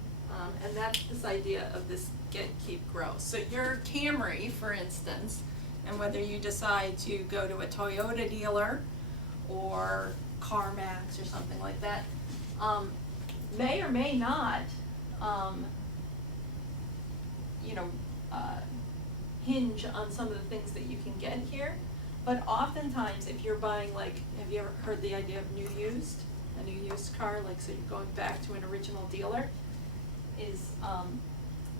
And that's this idea of this get, keep, grow. So your Camry, for instance, and whether you decide to go to a Toyota dealer or CarMax or something like that, may or may not, hinge on some of the things that you can get here. But oftentimes, if you're buying, like, have you ever heard the idea of new used? A new used car, like, so you're going back to an original dealer, is,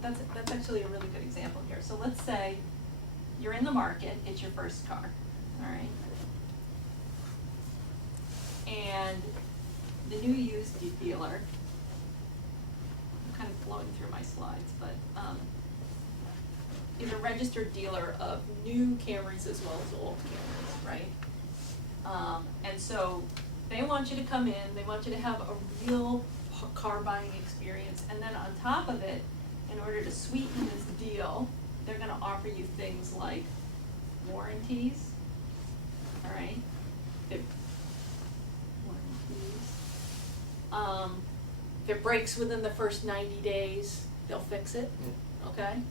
that's actually a really good example here. So let's say you're in the market, it's your first car, all right? And the new used dealer, I'm kind of blowing through my slides, but, is a registered dealer of new Camrys as well as old Camrys, right? And so they want you to come in, they want you to have a real car buying experience, and then on top of it, in order to sweeten this deal, they're gonna offer you things like warranties, all right? If it breaks within the first 90 days, they'll fix it, okay?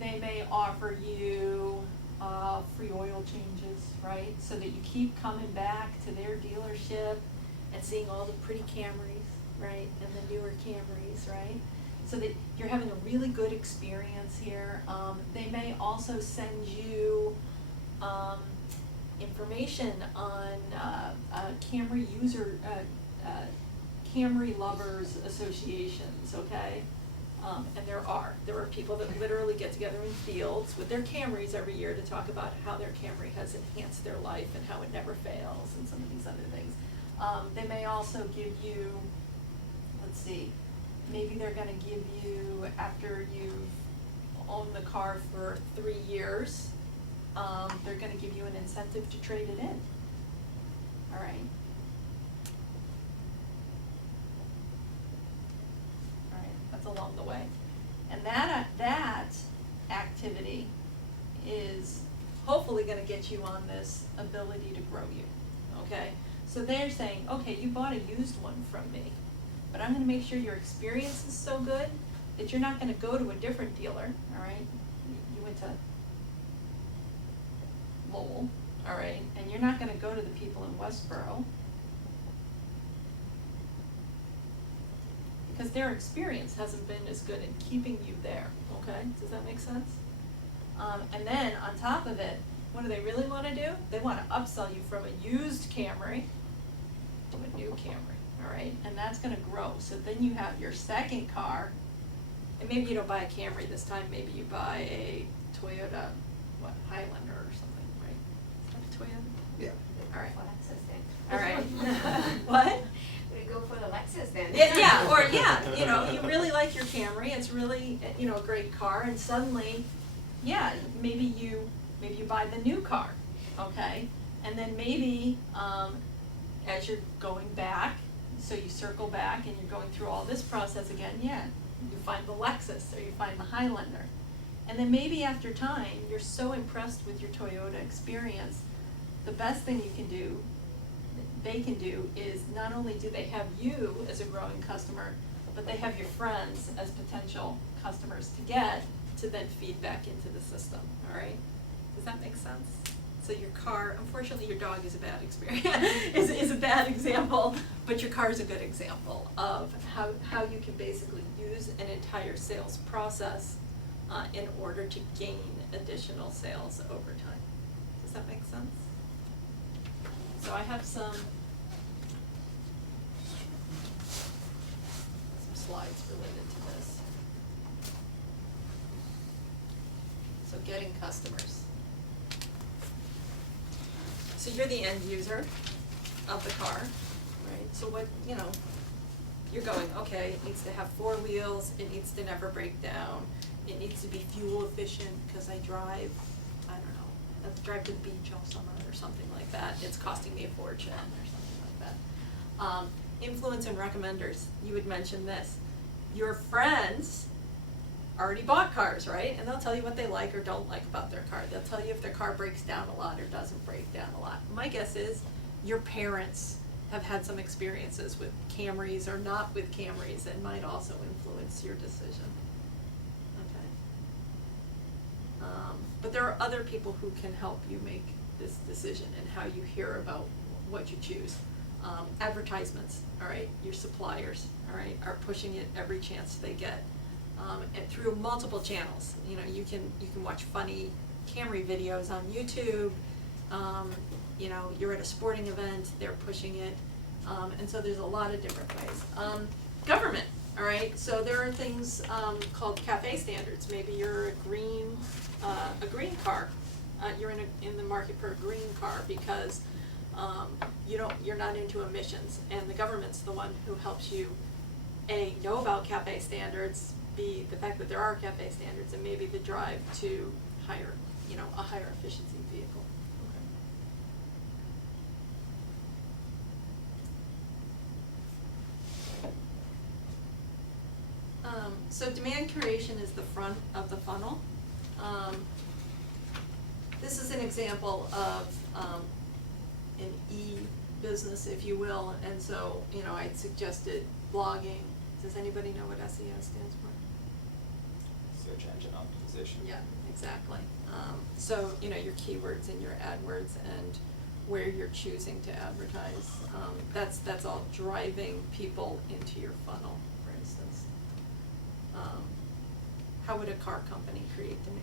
They may offer you free oil changes, right? So that you keep coming back to their dealership and seeing all the pretty Camrys, right? And the newer Camrys, right? So that you're having a really good experience here. They may also send you information on Camry user Camry lovers associations, okay? And there are people that literally get together in fields with their Camrys every year to talk about how their Camry has enhanced their life and how it never fails and some of these other things. They may also give you, let's see, maybe they're gonna give you, after you've owned the car for 3 years, they're gonna give you an incentive to trade it in, all right? All right, that's along the way. And that activity is hopefully gonna get you on this ability to grow you, okay? So they're saying, okay, you bought a used one from me, but I'm gonna make sure your experience is so good that you're not gonna go to a different dealer, all right? You went to Lowell, all right, and you're not gonna go to the people in Westboro because their experience hasn't been as good in keeping you there, okay? Does that make sense? And then on top of it, what do they really wanna do? They wanna upsell you from a used Camry to a new Camry, all right? And that's gonna grow, so then you have your second car, and maybe you don't buy a Camry this time, maybe you buy a Toyota, Highlander or something, right? Is that a Toyota? Yeah. All right. For Lexus then. All right. What? We go for the Lexus then. Yeah, you know, you really like your Camry, it's really, you know, a great car, and suddenly, yeah, maybe you buy the new car, okay? And then maybe, as you're going back, so you circle back and you're going through all this process again, yeah, you find the Lexus or you find the Highlander. And then maybe after time, you're so impressed with your Toyota experience, the best thing you can do, they can do, is not only do they have you as a growing customer, but they have your friends as potential customers to then feed back into the system, all right? Does that make sense? So your car, unfortunately your dog is a bad experience, is a bad example, but your car is a good example of how you can basically use an entire sales process in order to gain additional sales over time. Does that make sense? So I have some slides related to this. So getting customers. So you're the end user of the car, right? So what, you know, you're going, okay, it needs to have 4 wheels, it needs to never break down, it needs to be fuel efficient, because I drive, I don't know, I drive to the beach all summer or something like that, it's costing me a fortune or something like that. Influence and recommenders, you would mention this. Your friends already bought cars, right? And they'll tell you what they like or don't like about their car. They'll tell you if their car breaks down a lot or doesn't break down a lot. My guess is your parents have had some experiences with Camrys or not with Camrys and might also influence your decision. Okay. But there are other people who can help you make this decision and how you hear about what you choose. Advertisements, all right, your suppliers, all right, are pushing it every chance they get. And through multiple channels, you know, you can watch funny Camry videos on YouTube, you know, you're at a sporting event, they're pushing it, and so there's a lot of different ways. Government, all right, so there are things called CAFE standards. Maybe you're a green car, you're in the market for a green car because you're not into emissions, and the government's the one who helps you A, know about CAFE standards, B, the fact that there are CAFE standards, and maybe the drive to higher, you know, a higher efficiency vehicle. Okay. So demand creation is the front of the funnel. This is an example of an e-business, if you will, and so, you know, I'd suggested blogging. Does anybody know what SEO stands for? Search engine optimization. Yeah, exactly. So, you know, your keywords and your AdWords and where you're choosing to advertise, that's all driving people into your funnel, for instance. How would a car company create demand?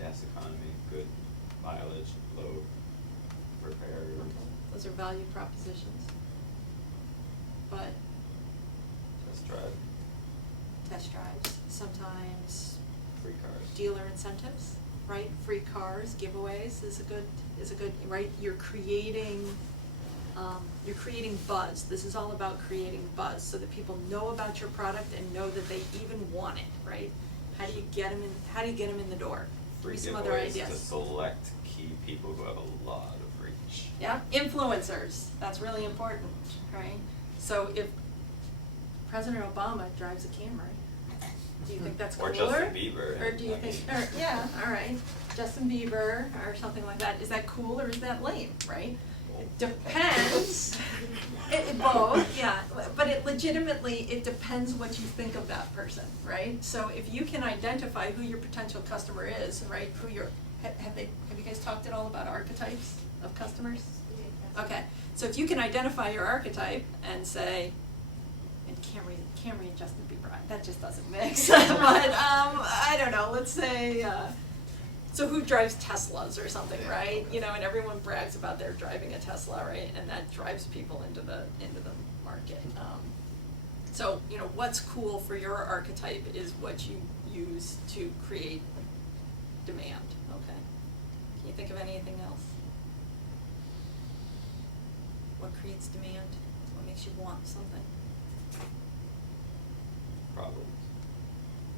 Gas economy, good mileage, low repair. Okay, those are value propositions. But Test drive, test drives, sometimes free cars. dealer incentives, right? Free cars, giveaways is a good, right? You're creating buzz. This is all about creating buzz so that people know about your product and know that they even want it, right? How do you get them in the door? Free Some other giveaways ideas. to select key people who have a lot of reach. Yeah, influencers, that's really important, right? So if President Obama drives a Camry, do you think that's Or cooler? Justin Bieber. Or do you think, or, yeah, all right, Justin Bieber or something like that, is that cool or is that lame, right? It depends, both, yeah, but it legitimately, it depends what you think of that person, right? So if you can identify who your potential customer is, right, who your, have you guys talked at all about archetypes of customers? Okay, so if you can identify your archetype and say, and Camry and Justin Bieber, that just doesn't mix, but, I don't know, let's say, so who drives Teslas or something, right? You know, and everyone brags about their driving a Tesla, right? And that drives people into the market. So, you know, what's cool for your archetype is what you use to create demand, okay? Can you think of anything else? What creates demand? What makes you want something? Problems.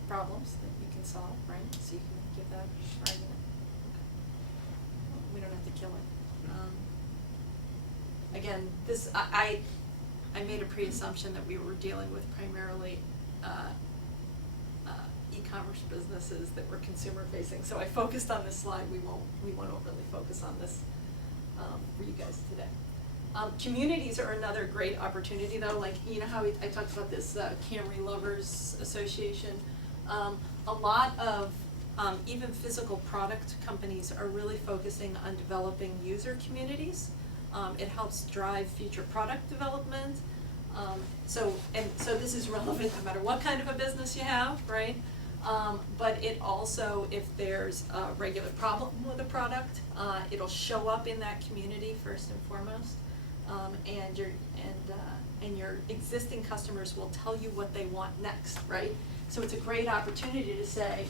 Problems that you can solve, right? So you can give that argument. Okay. Well, we don't have to kill it. Again, this, I made a pre-assumption that we were dealing with primarily e-commerce businesses that were consumer facing. So I focused on this slide. We won't overly focus on this for you guys today. Communities are another great opportunity though, like, you know how I talked about this Camry Lovers Association. A lot of even physical product companies are really focusing on developing user communities. It helps drive future product development. So this is relevant no matter what kind of a business you have, right? But it also, if there's a regular problem with a product, it'll show up in that community first and foremost. And your existing customers will tell you what they want next, right? So it's a great opportunity to say,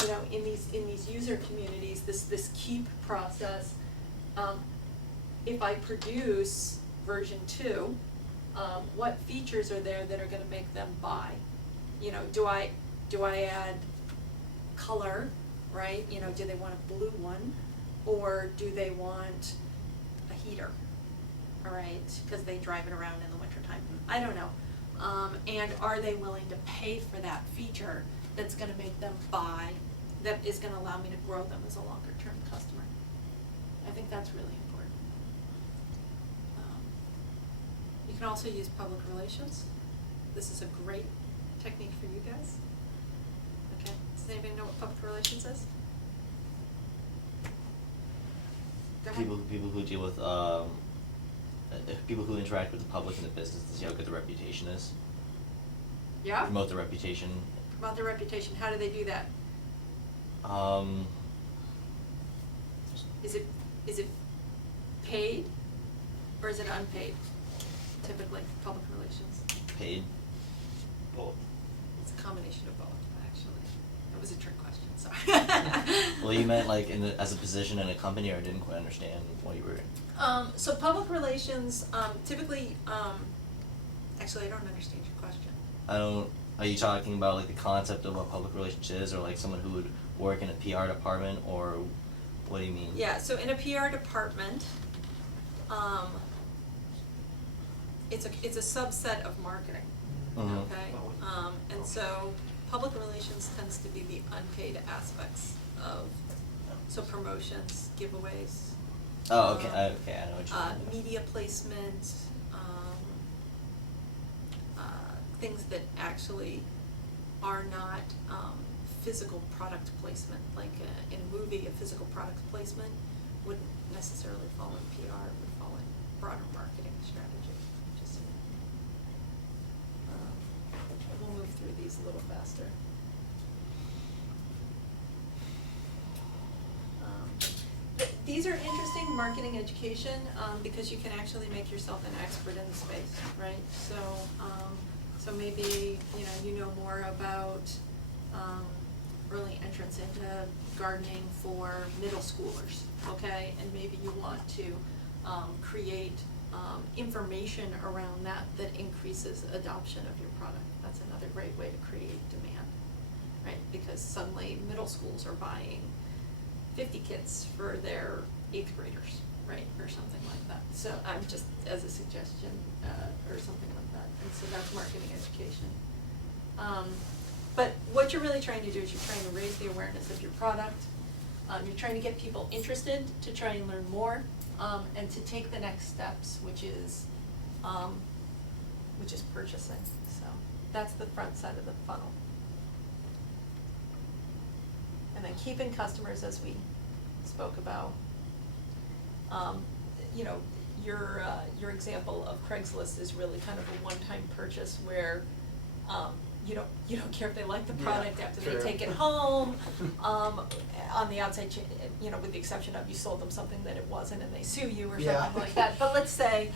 you know, in these user communities, this keep process, if I produce version 2, what features are there that are gonna make them buy? You know, do I add color, right? You know, do they want a blue one, or do they want a heater? All right, because they drive it around in the wintertime. I don't know. And are they willing to pay for that feature that's gonna make them buy, that is gonna allow me to grow them as a longer term customer? I think that's really important. You can also use public relations. This is a great technique for you guys. Okay, does anybody know what public relations is? Go ahead. People who deal with people who interact with the public in the business to see how good the reputation is. Yeah? Promote the reputation. Promote their reputation. How do they do that? Is it paid or is it unpaid? Typically, public relations. Paid. Both. It's a combination of both, actually. That was a trick question, sorry. Well, you meant like as a position in a company, or I didn't quite understand what you were. So public relations, typically, actually, I don't understand your question. Are you talking about like the concept of what public relations is, or like someone who would work in a PR department, or what do you mean? Yeah, so in a PR department, it's a subset of marketing, Mhm. okay? And so public relations tends to be the unpaid aspects of, so promotions, giveaways. Oh, okay. Okay, I know what you mean. Media placement, things that actually are not physical product placement. Like in a movie, a physical product placement wouldn't necessarily fall in PR, it would fall in broader marketing strategy. Just we'll move through these a little faster. These these are interesting marketing education, because you can actually make yourself an expert in the space, right? So, so maybe, you know more about, early entrance into gardening for middle schoolers, okay? And maybe you want to, create, information around that increases adoption of your product. That's another great way to create demand, right? Because suddenly middle schools are buying 50 kits for their 8th graders, right, or something like that. So I'm just, as a suggestion, or something like that, and so that's marketing education. But what you're really trying to do is you're trying to raise the awareness of your product. You're trying to get people interested to try and learn more, and to take the next steps, which is purchasing. So that's the front side of the funnel. And then keeping customers, as we spoke about. Your example of Craigslist is really kind of a one-time purchase where you don't care if they like the product after they take it home. On the outside, with the exception of you sold them something that it wasn't and they sue you or something like that. But let's say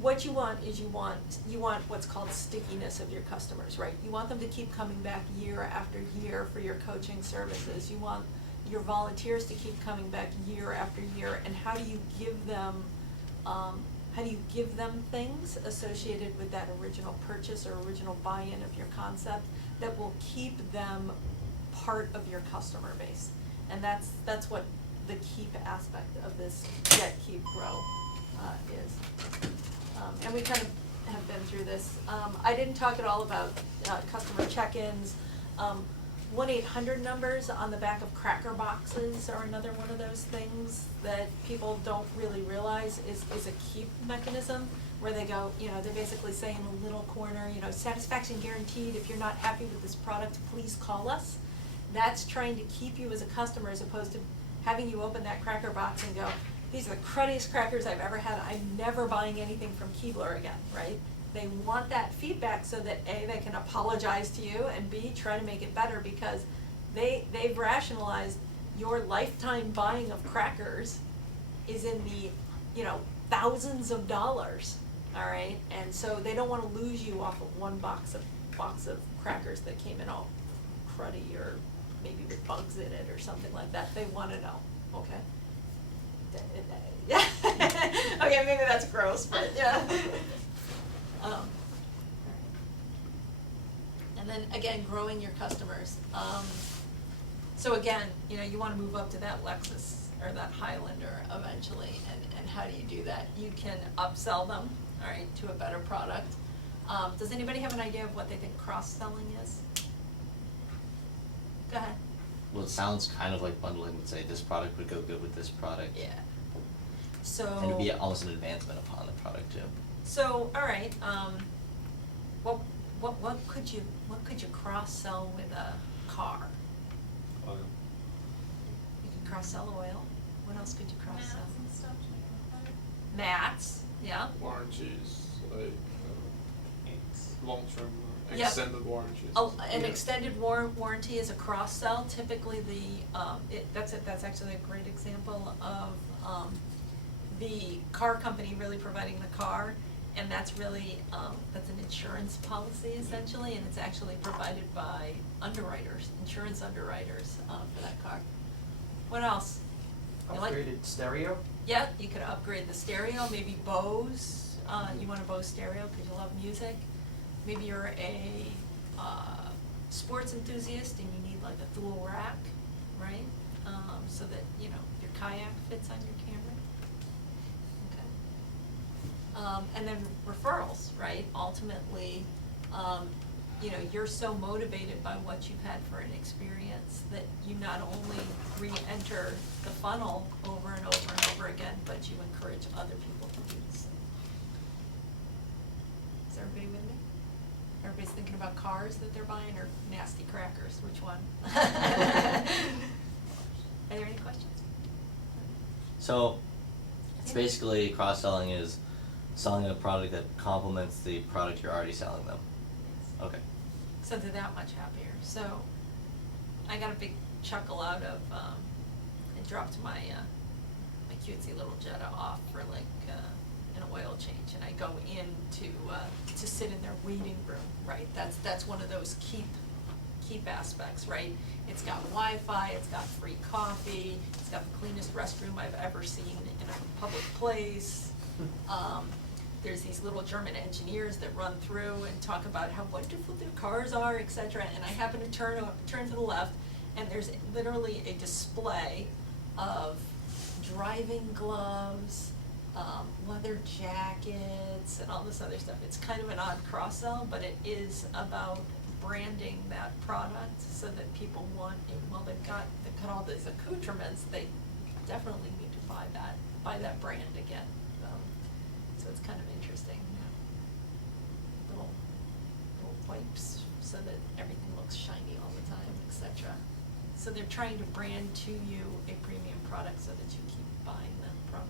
what you want is you want what's called stickiness of your customers, right? You want them to keep coming back year after year for your coaching services. You want your volunteers to keep coming back year after year. And how do you give them things associated with that original purchase or original buy-in of your concept that will keep them part of your customer base? And that's what the keep aspect of this get, keep, grow is. And we kind of have been through this. I didn't talk at all about customer check-ins. 1-800 numbers on the back of cracker boxes are another one of those things that people don't really realize is a keep mechanism, where they go, they basically say in a little corner, satisfaction guaranteed. If you're not happy with this product, please call us. That's trying to keep you as a customer, as opposed to having you open that cracker box and go, these are the cruddiest crackers I've ever had. I'm never buying anything from Keebler again, right? They want that feedback so that A, they can apologize to you, and B, try to make it better, because they've rationalized your lifetime buying of crackers is in the, thousands of dollars, all right? And so they don't want to lose you off of one box of crackers that came in all cruddy or maybe with bugs in it or something like that. They want to know, okay? Yeah. Okay, maybe that's gross, but yeah. And then again, growing your customers. So again, you want to move up to that Lexus or that Highlander eventually, and how do you do that? You can upsell them, all right, to a better product. Does anybody have an idea of what they think cross-selling is? Go ahead. Well, it sounds kind of like bundling would say this product would go good with this product. Yeah. So. And it'd be almost an advancement upon the product too. So, all right, what could you cross-sell with a car? Oil. You could cross-sell oil. What else could you cross-sell? Mats and stuff, Mats, yeah. Warranties, like long-term, Yeah. extended warranties. An extended warranty is a cross-sell. Typically, that's actually a great example of the car company really providing the car, and that's really that's an insurance policy essentially, and it's actually provided by insurance underwriters for that car. What else? You like- Upgraded stereo? Yeah, you could upgrade the stereo, maybe Bose, you want a Bose stereo because you love music. Maybe you're a sports enthusiast and you need like a dual rack, right? So that, your kayak fits on your camera. Okay. And then referrals, right? Ultimately, you're so motivated by what you've had for an experience that you not only re-enter the funnel over and over and over again, but you encourage other people to do the same. Is everybody with me? Everybody's thinking about cars that they're buying or nasty crackers, which one? Are there any questions? So it's basically cross-selling is selling a product that complements the product you're already selling them. Okay. So they're that much happier. So I got a big chuckle out of, it dropped my cutesy little Jetta off for like an oil change, and I go in to sit in their waiting room, right? That's one of those keep aspects, right? It's got Wi-Fi, it's got free coffee, it's got the cleanest restroom I've ever seen in a public place. There's these little German engineers that run through and talk about how wonderful their cars are, et cetera, and I happen to turn to the left, and there's literally a display of driving gloves, leather jackets, and all this other stuff. It's kind of an odd cross-sell, but it is about branding that product so that people want it. Well, they've got all these accoutrements, they definitely need to buy that brand again. So it's kind of interesting. Little wipes so that everything looks shiny all the time, etc. So they're trying to brand to you a premium product so that you keep buying them from.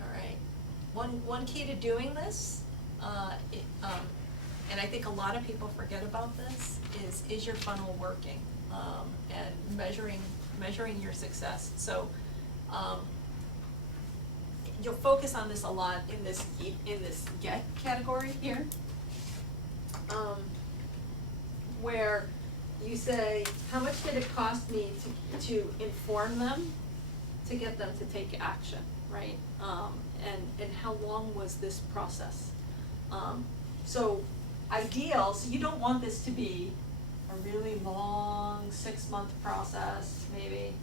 All right. One key to doing this, and I think a lot of people forget about this, is your funnel working, and measuring your success. So you'll focus on this a lot in this get category here, where you say, how much did it cost me to inform them, to get them to take action, right? And how long was this process? So ideal, so you don't want this to be a really long 6-month process, maybe.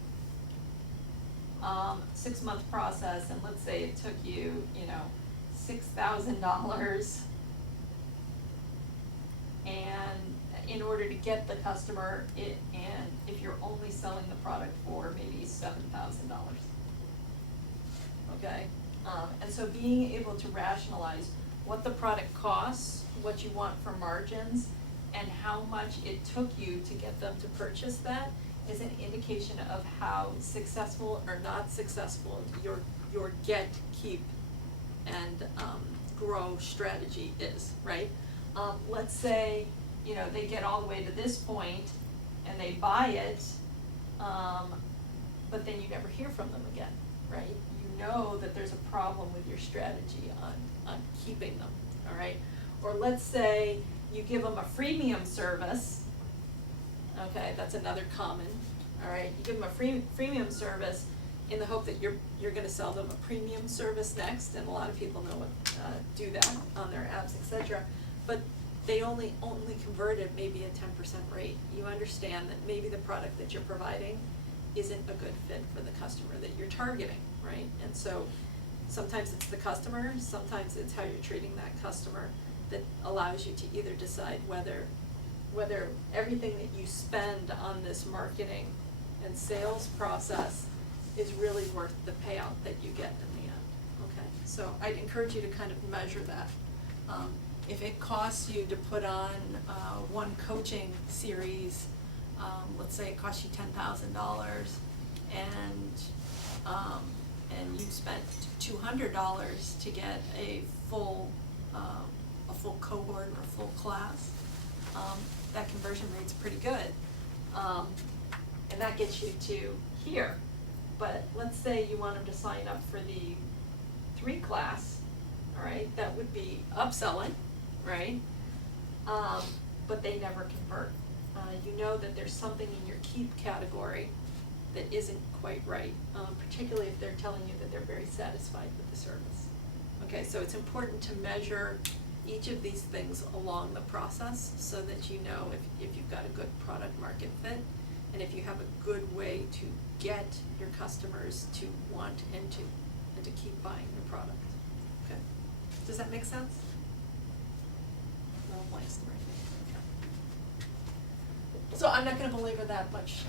6-month process, and let's say it took you, $6,000, and in order to get the customer, and if you're only selling the product for maybe $7,000, okay? And so being able to rationalize what the product costs, what you want for margins, and how much it took you to get them to purchase that is an indication of how successful or not successful your get, keep, and grow strategy is, right? Let's say, they get all the way to this point and they buy it, but then you never hear from them again, right? You know that there's a problem with your strategy on keeping them, all right? Or let's say you give them a freemium service. Okay, that's another common, all right? You give them a freemium service in the hope that you're gonna sell them a premium service next, and a lot of people do that on their apps, etc. But they only converted maybe a 10% rate. You understand that maybe the product that you're providing isn't a good fit for the customer that you're targeting, right? And so sometimes it's the customer, sometimes it's how you're treating that customer that allows you to either decide whether everything that you spend on this marketing and sales process is really worth the payout that you get in the end, okay? So I'd encourage you to kind of measure that. If it costs you to put on one coaching series, let's say it costs you $10,000, and you spent $200 to get a full cohort or full class, that conversion rate's pretty good, and that gets you to here. But let's say you want them to sign up for the 3 class, all right, that would be upselling, right? But they never convert. You know that there's something in your keep category that isn't quite right, particularly if they're telling you that they're very satisfied with the service. Okay, so it's important to measure each of these things along the process so that you know if you've got a good product market fit, and if you have a good way to get your customers to want and to keep buying your product. Okay, does that make sense? No blanks right there. Okay. So I'm not going to belabor that much,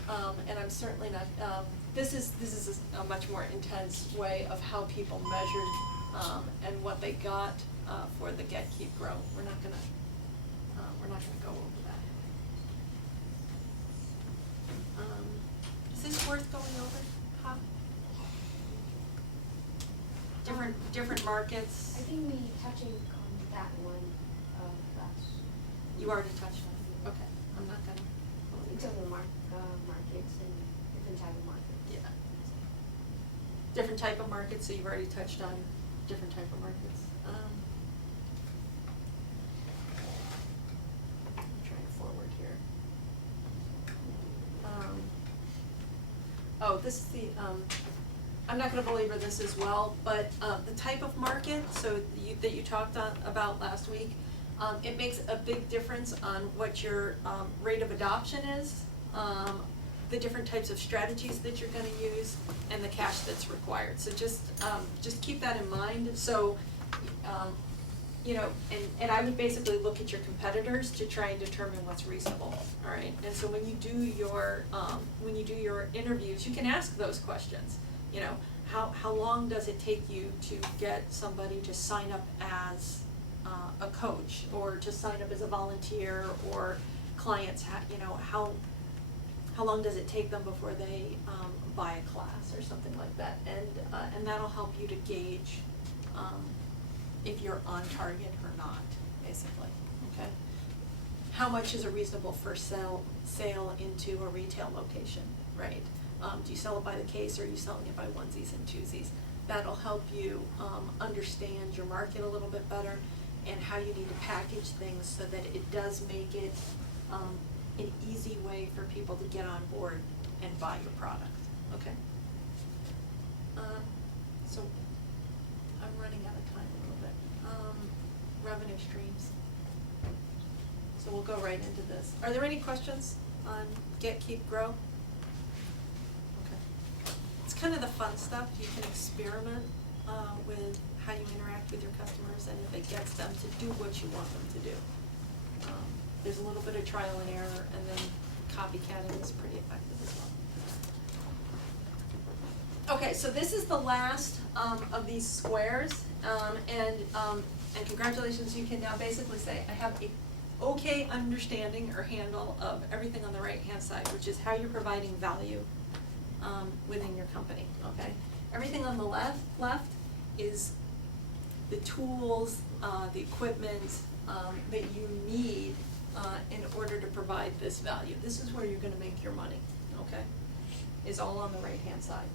and I'm certainly not. This is a much more intense way of how people measured and what they got for the get, keep, grow. We're not gonna go over that. Is this worth going over? Huh? Different markets. I think we touching on that one last. You already touched on it. Okay, I'm not gonna. In terms of markets and different type of market. Yeah. Different type of markets, so you've already touched on different type of markets. I'm trying forward here. Oh, this is the, I'm not gonna belabor this as well, but, the type of market, so that you talked about last week, it makes a big difference on what your, rate of adoption is, the different types of strategies that you're gonna use, and the cash that's required. So just keep that in mind. So, you know, and I would basically look at your competitors to try and determine what's reasonable, all right? And so when you do your interviews, you can ask those questions. You know, how long does it take you to get somebody to sign up as a coach, or to sign up as a volunteer, or clients, you know, how long does it take them before they buy a class or something like that? And that'll help you to gauge if you're on target or not, basically, okay? How much is a reasonable first sale into a retail location, right? Do you sell it by the case, or are you selling it by onesies and twosies? That'll help you understand your market a little bit better, and how you need to package things so that it does make it an easy way for people to get on board and buy your product, okay? So I'm running out of time a little bit. Revenue streams. So we'll go right into this. Are there any questions on Get, Keep, Grow? Okay. It's kind of the fun stuff. You can experiment with how you interact with your customers, and if it gets them to do what you want them to do. There's a little bit of trial and error, and then copycatting is pretty effective as well. Okay, so this is the last of these squares, and congratulations, you can now basically say, I have a okay understanding or handle of everything on the right-hand side, which is how you're providing value within your company, okay? Everything on the left is the tools, the equipment that you need in order to provide this value. This is where you're gonna make your money, okay? Is all on the right-hand side.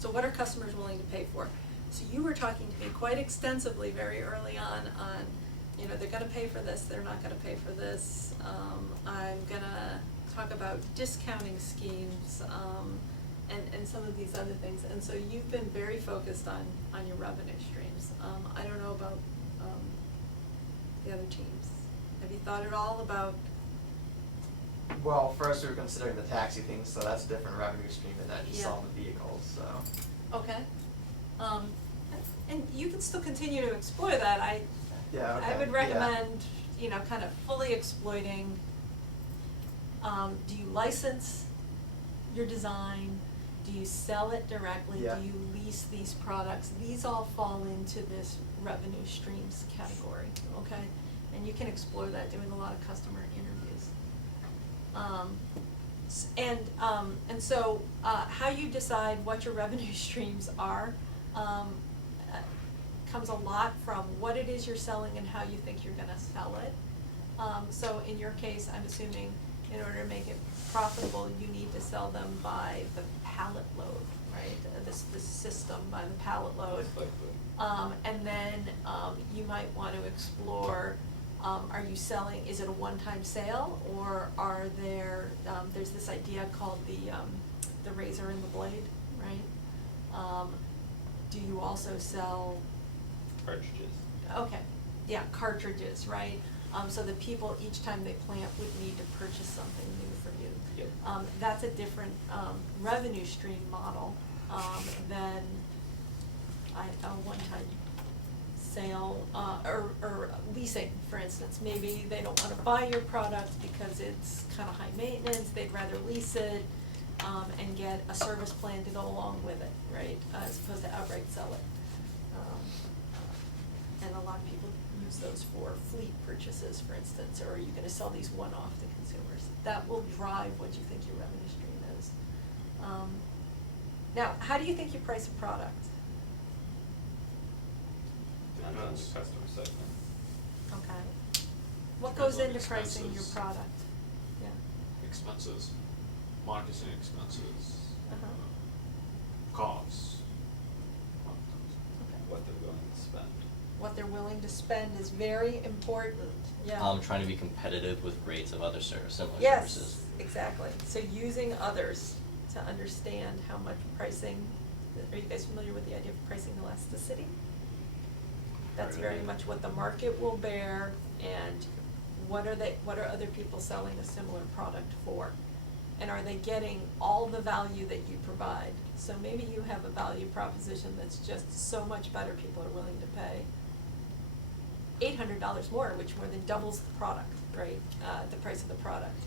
So what are customers willing to pay for? So you were talking to me quite extensively very early on, you know, they're gonna pay for this, they're not gonna pay for this. I'm gonna talk about discounting schemes, and some of these other things. And so you've been very focused on your revenue streams. I don't know about the other teams. Have you thought at all about? Well, first we were considering the taxi thing, so that's a different revenue stream than that, just Yeah. selling the vehicles, so. Okay. And you can still continue to explore that. Yeah, okay, I would yeah. recommend, you know, kind of fully exploiting, do you license your design? Do you sell it directly? Yeah. Do you lease these products? These all fall into this revenue streams category, okay? And you can explore that doing a lot of customer interviews. And so how you decide what your revenue streams are comes a lot from what it is you're selling and how you think you're gonna sell it. So in your case, I'm assuming in order to make it profitable, you need to sell them by the pallet load, right? This system by the pallet load. Most likely. And then you might want to explore, are you selling, is it a one-time sale, or are there, there's this idea called the razor and the blade, right? Do you also sell? Cartridges. Okay, yeah, cartridges, right? So the people, each time they plant, would need to purchase something new from you. Yep. That's a different revenue stream model than a one-time sale or leasing, for instance. Maybe they don't want to buy your product because it's kind of high maintenance. They'd rather lease it and get a service plan to go along with it, right? As opposed to outright sell it. And a lot of people use those for fleet purchases, for instance, or are you gonna sell these one-off to consumers? That will drive what you think your revenue stream is. Now, how do you think you price a product? Depends on the customer segment. Okay. What Depends goes on into pricing your expenses. product? Yeah. expenses, marketing expenses, Uh-huh. costs. Okay. What they're willing to spend. What they're willing to spend is very important, yeah. Trying to be competitive with rates of other similar services. Yes, exactly. So using others to understand how much pricing, are you guys familiar with the idea of pricing elasticity? That's very much what the market will bear and what are other people selling a similar product for? And are they getting all the value that you provide? So maybe you have a value proposition that's just so much better, people are willing to pay $800 more, which more than doubles the product, right? The price of the product.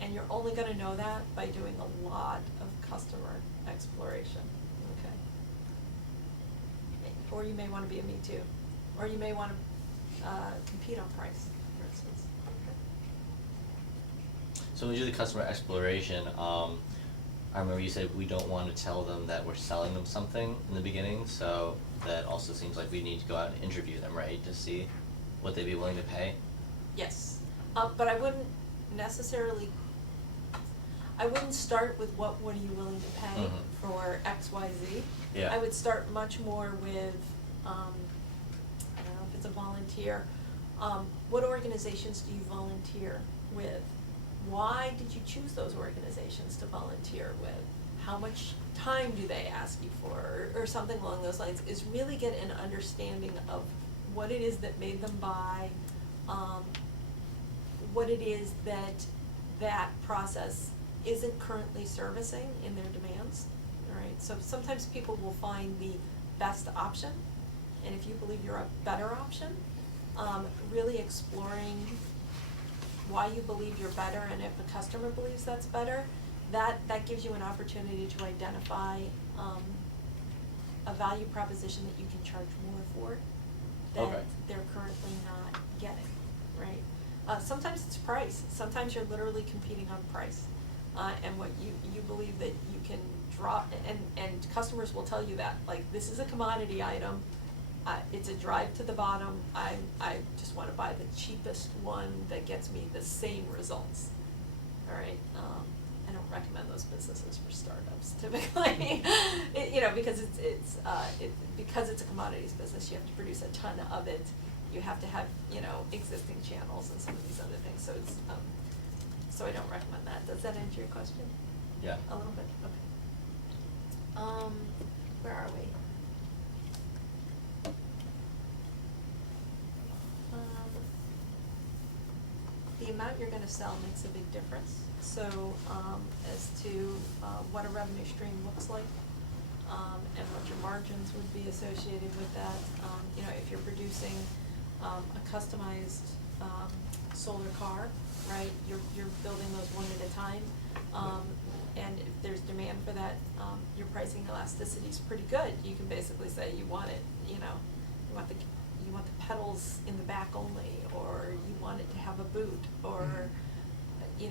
And you're only gonna know that by doing a lot of customer exploration, okay? Or you may wanna be a me too, or you may wanna compete on price, for instance. So when we do the customer exploration, I remember you said we don't want to tell them that we're selling them something in the beginning, so that also seems like we need to go out and interview them, right, to see what they'd be willing to pay? Yes, but I wouldn't necessarily, I wouldn't start with what are you willing to pay Mhm. for X, Y, Z. Yeah. I would start much more with, I don't know if it's a volunteer, what organizations do you volunteer with? Why did you choose those organizations to volunteer with? How much time do they ask you for, or something along those lines, is really get an understanding of what it is that made them buy, what it is that process isn't currently servicing in their demands, all right? So sometimes people will find the best option, and if you believe you're a better option, really exploring why you believe you're better, and if the customer believes that's better, that gives you an opportunity to identify a value proposition that you can charge more for Okay. that they're currently not getting, right? Sometimes it's price, sometimes you're literally competing on price, and what you believe that you can drop, and customers will tell you that, like, this is a commodity item, it's a drive to the bottom, I just wanna buy the cheapest one that gets me the same results, all right? I don't recommend those businesses for startups typically, because because it's a commodities business, you have to produce a ton of it, you have to have, existing channels and some of these other things, so it's, so I don't recommend that. Does that answer your question? Yeah. A little bit, okay. Where are we? The amount you're gonna sell makes a big difference, so, as to, what a revenue stream looks like, and what your margins would be associated with that. If you're producing, a customized, solar car, right, you're building those one at a time. And if there's demand for that, your pricing elasticity is pretty good. You can basically say you want it, you want the pedals in the back only, or you want it to have a boot, or, you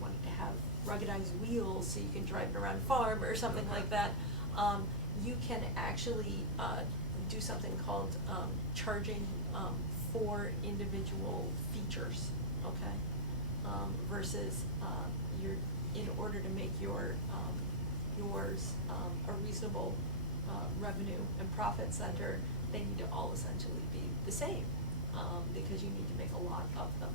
want it to have ruggedized wheels so you can drive it around farm or something like that. You can actually, do something called, charging, for individual features, okay? Versus, in order to make yours, a reasonable, revenue and profit center, they need to all essentially be the same, because you need to make a lot of them.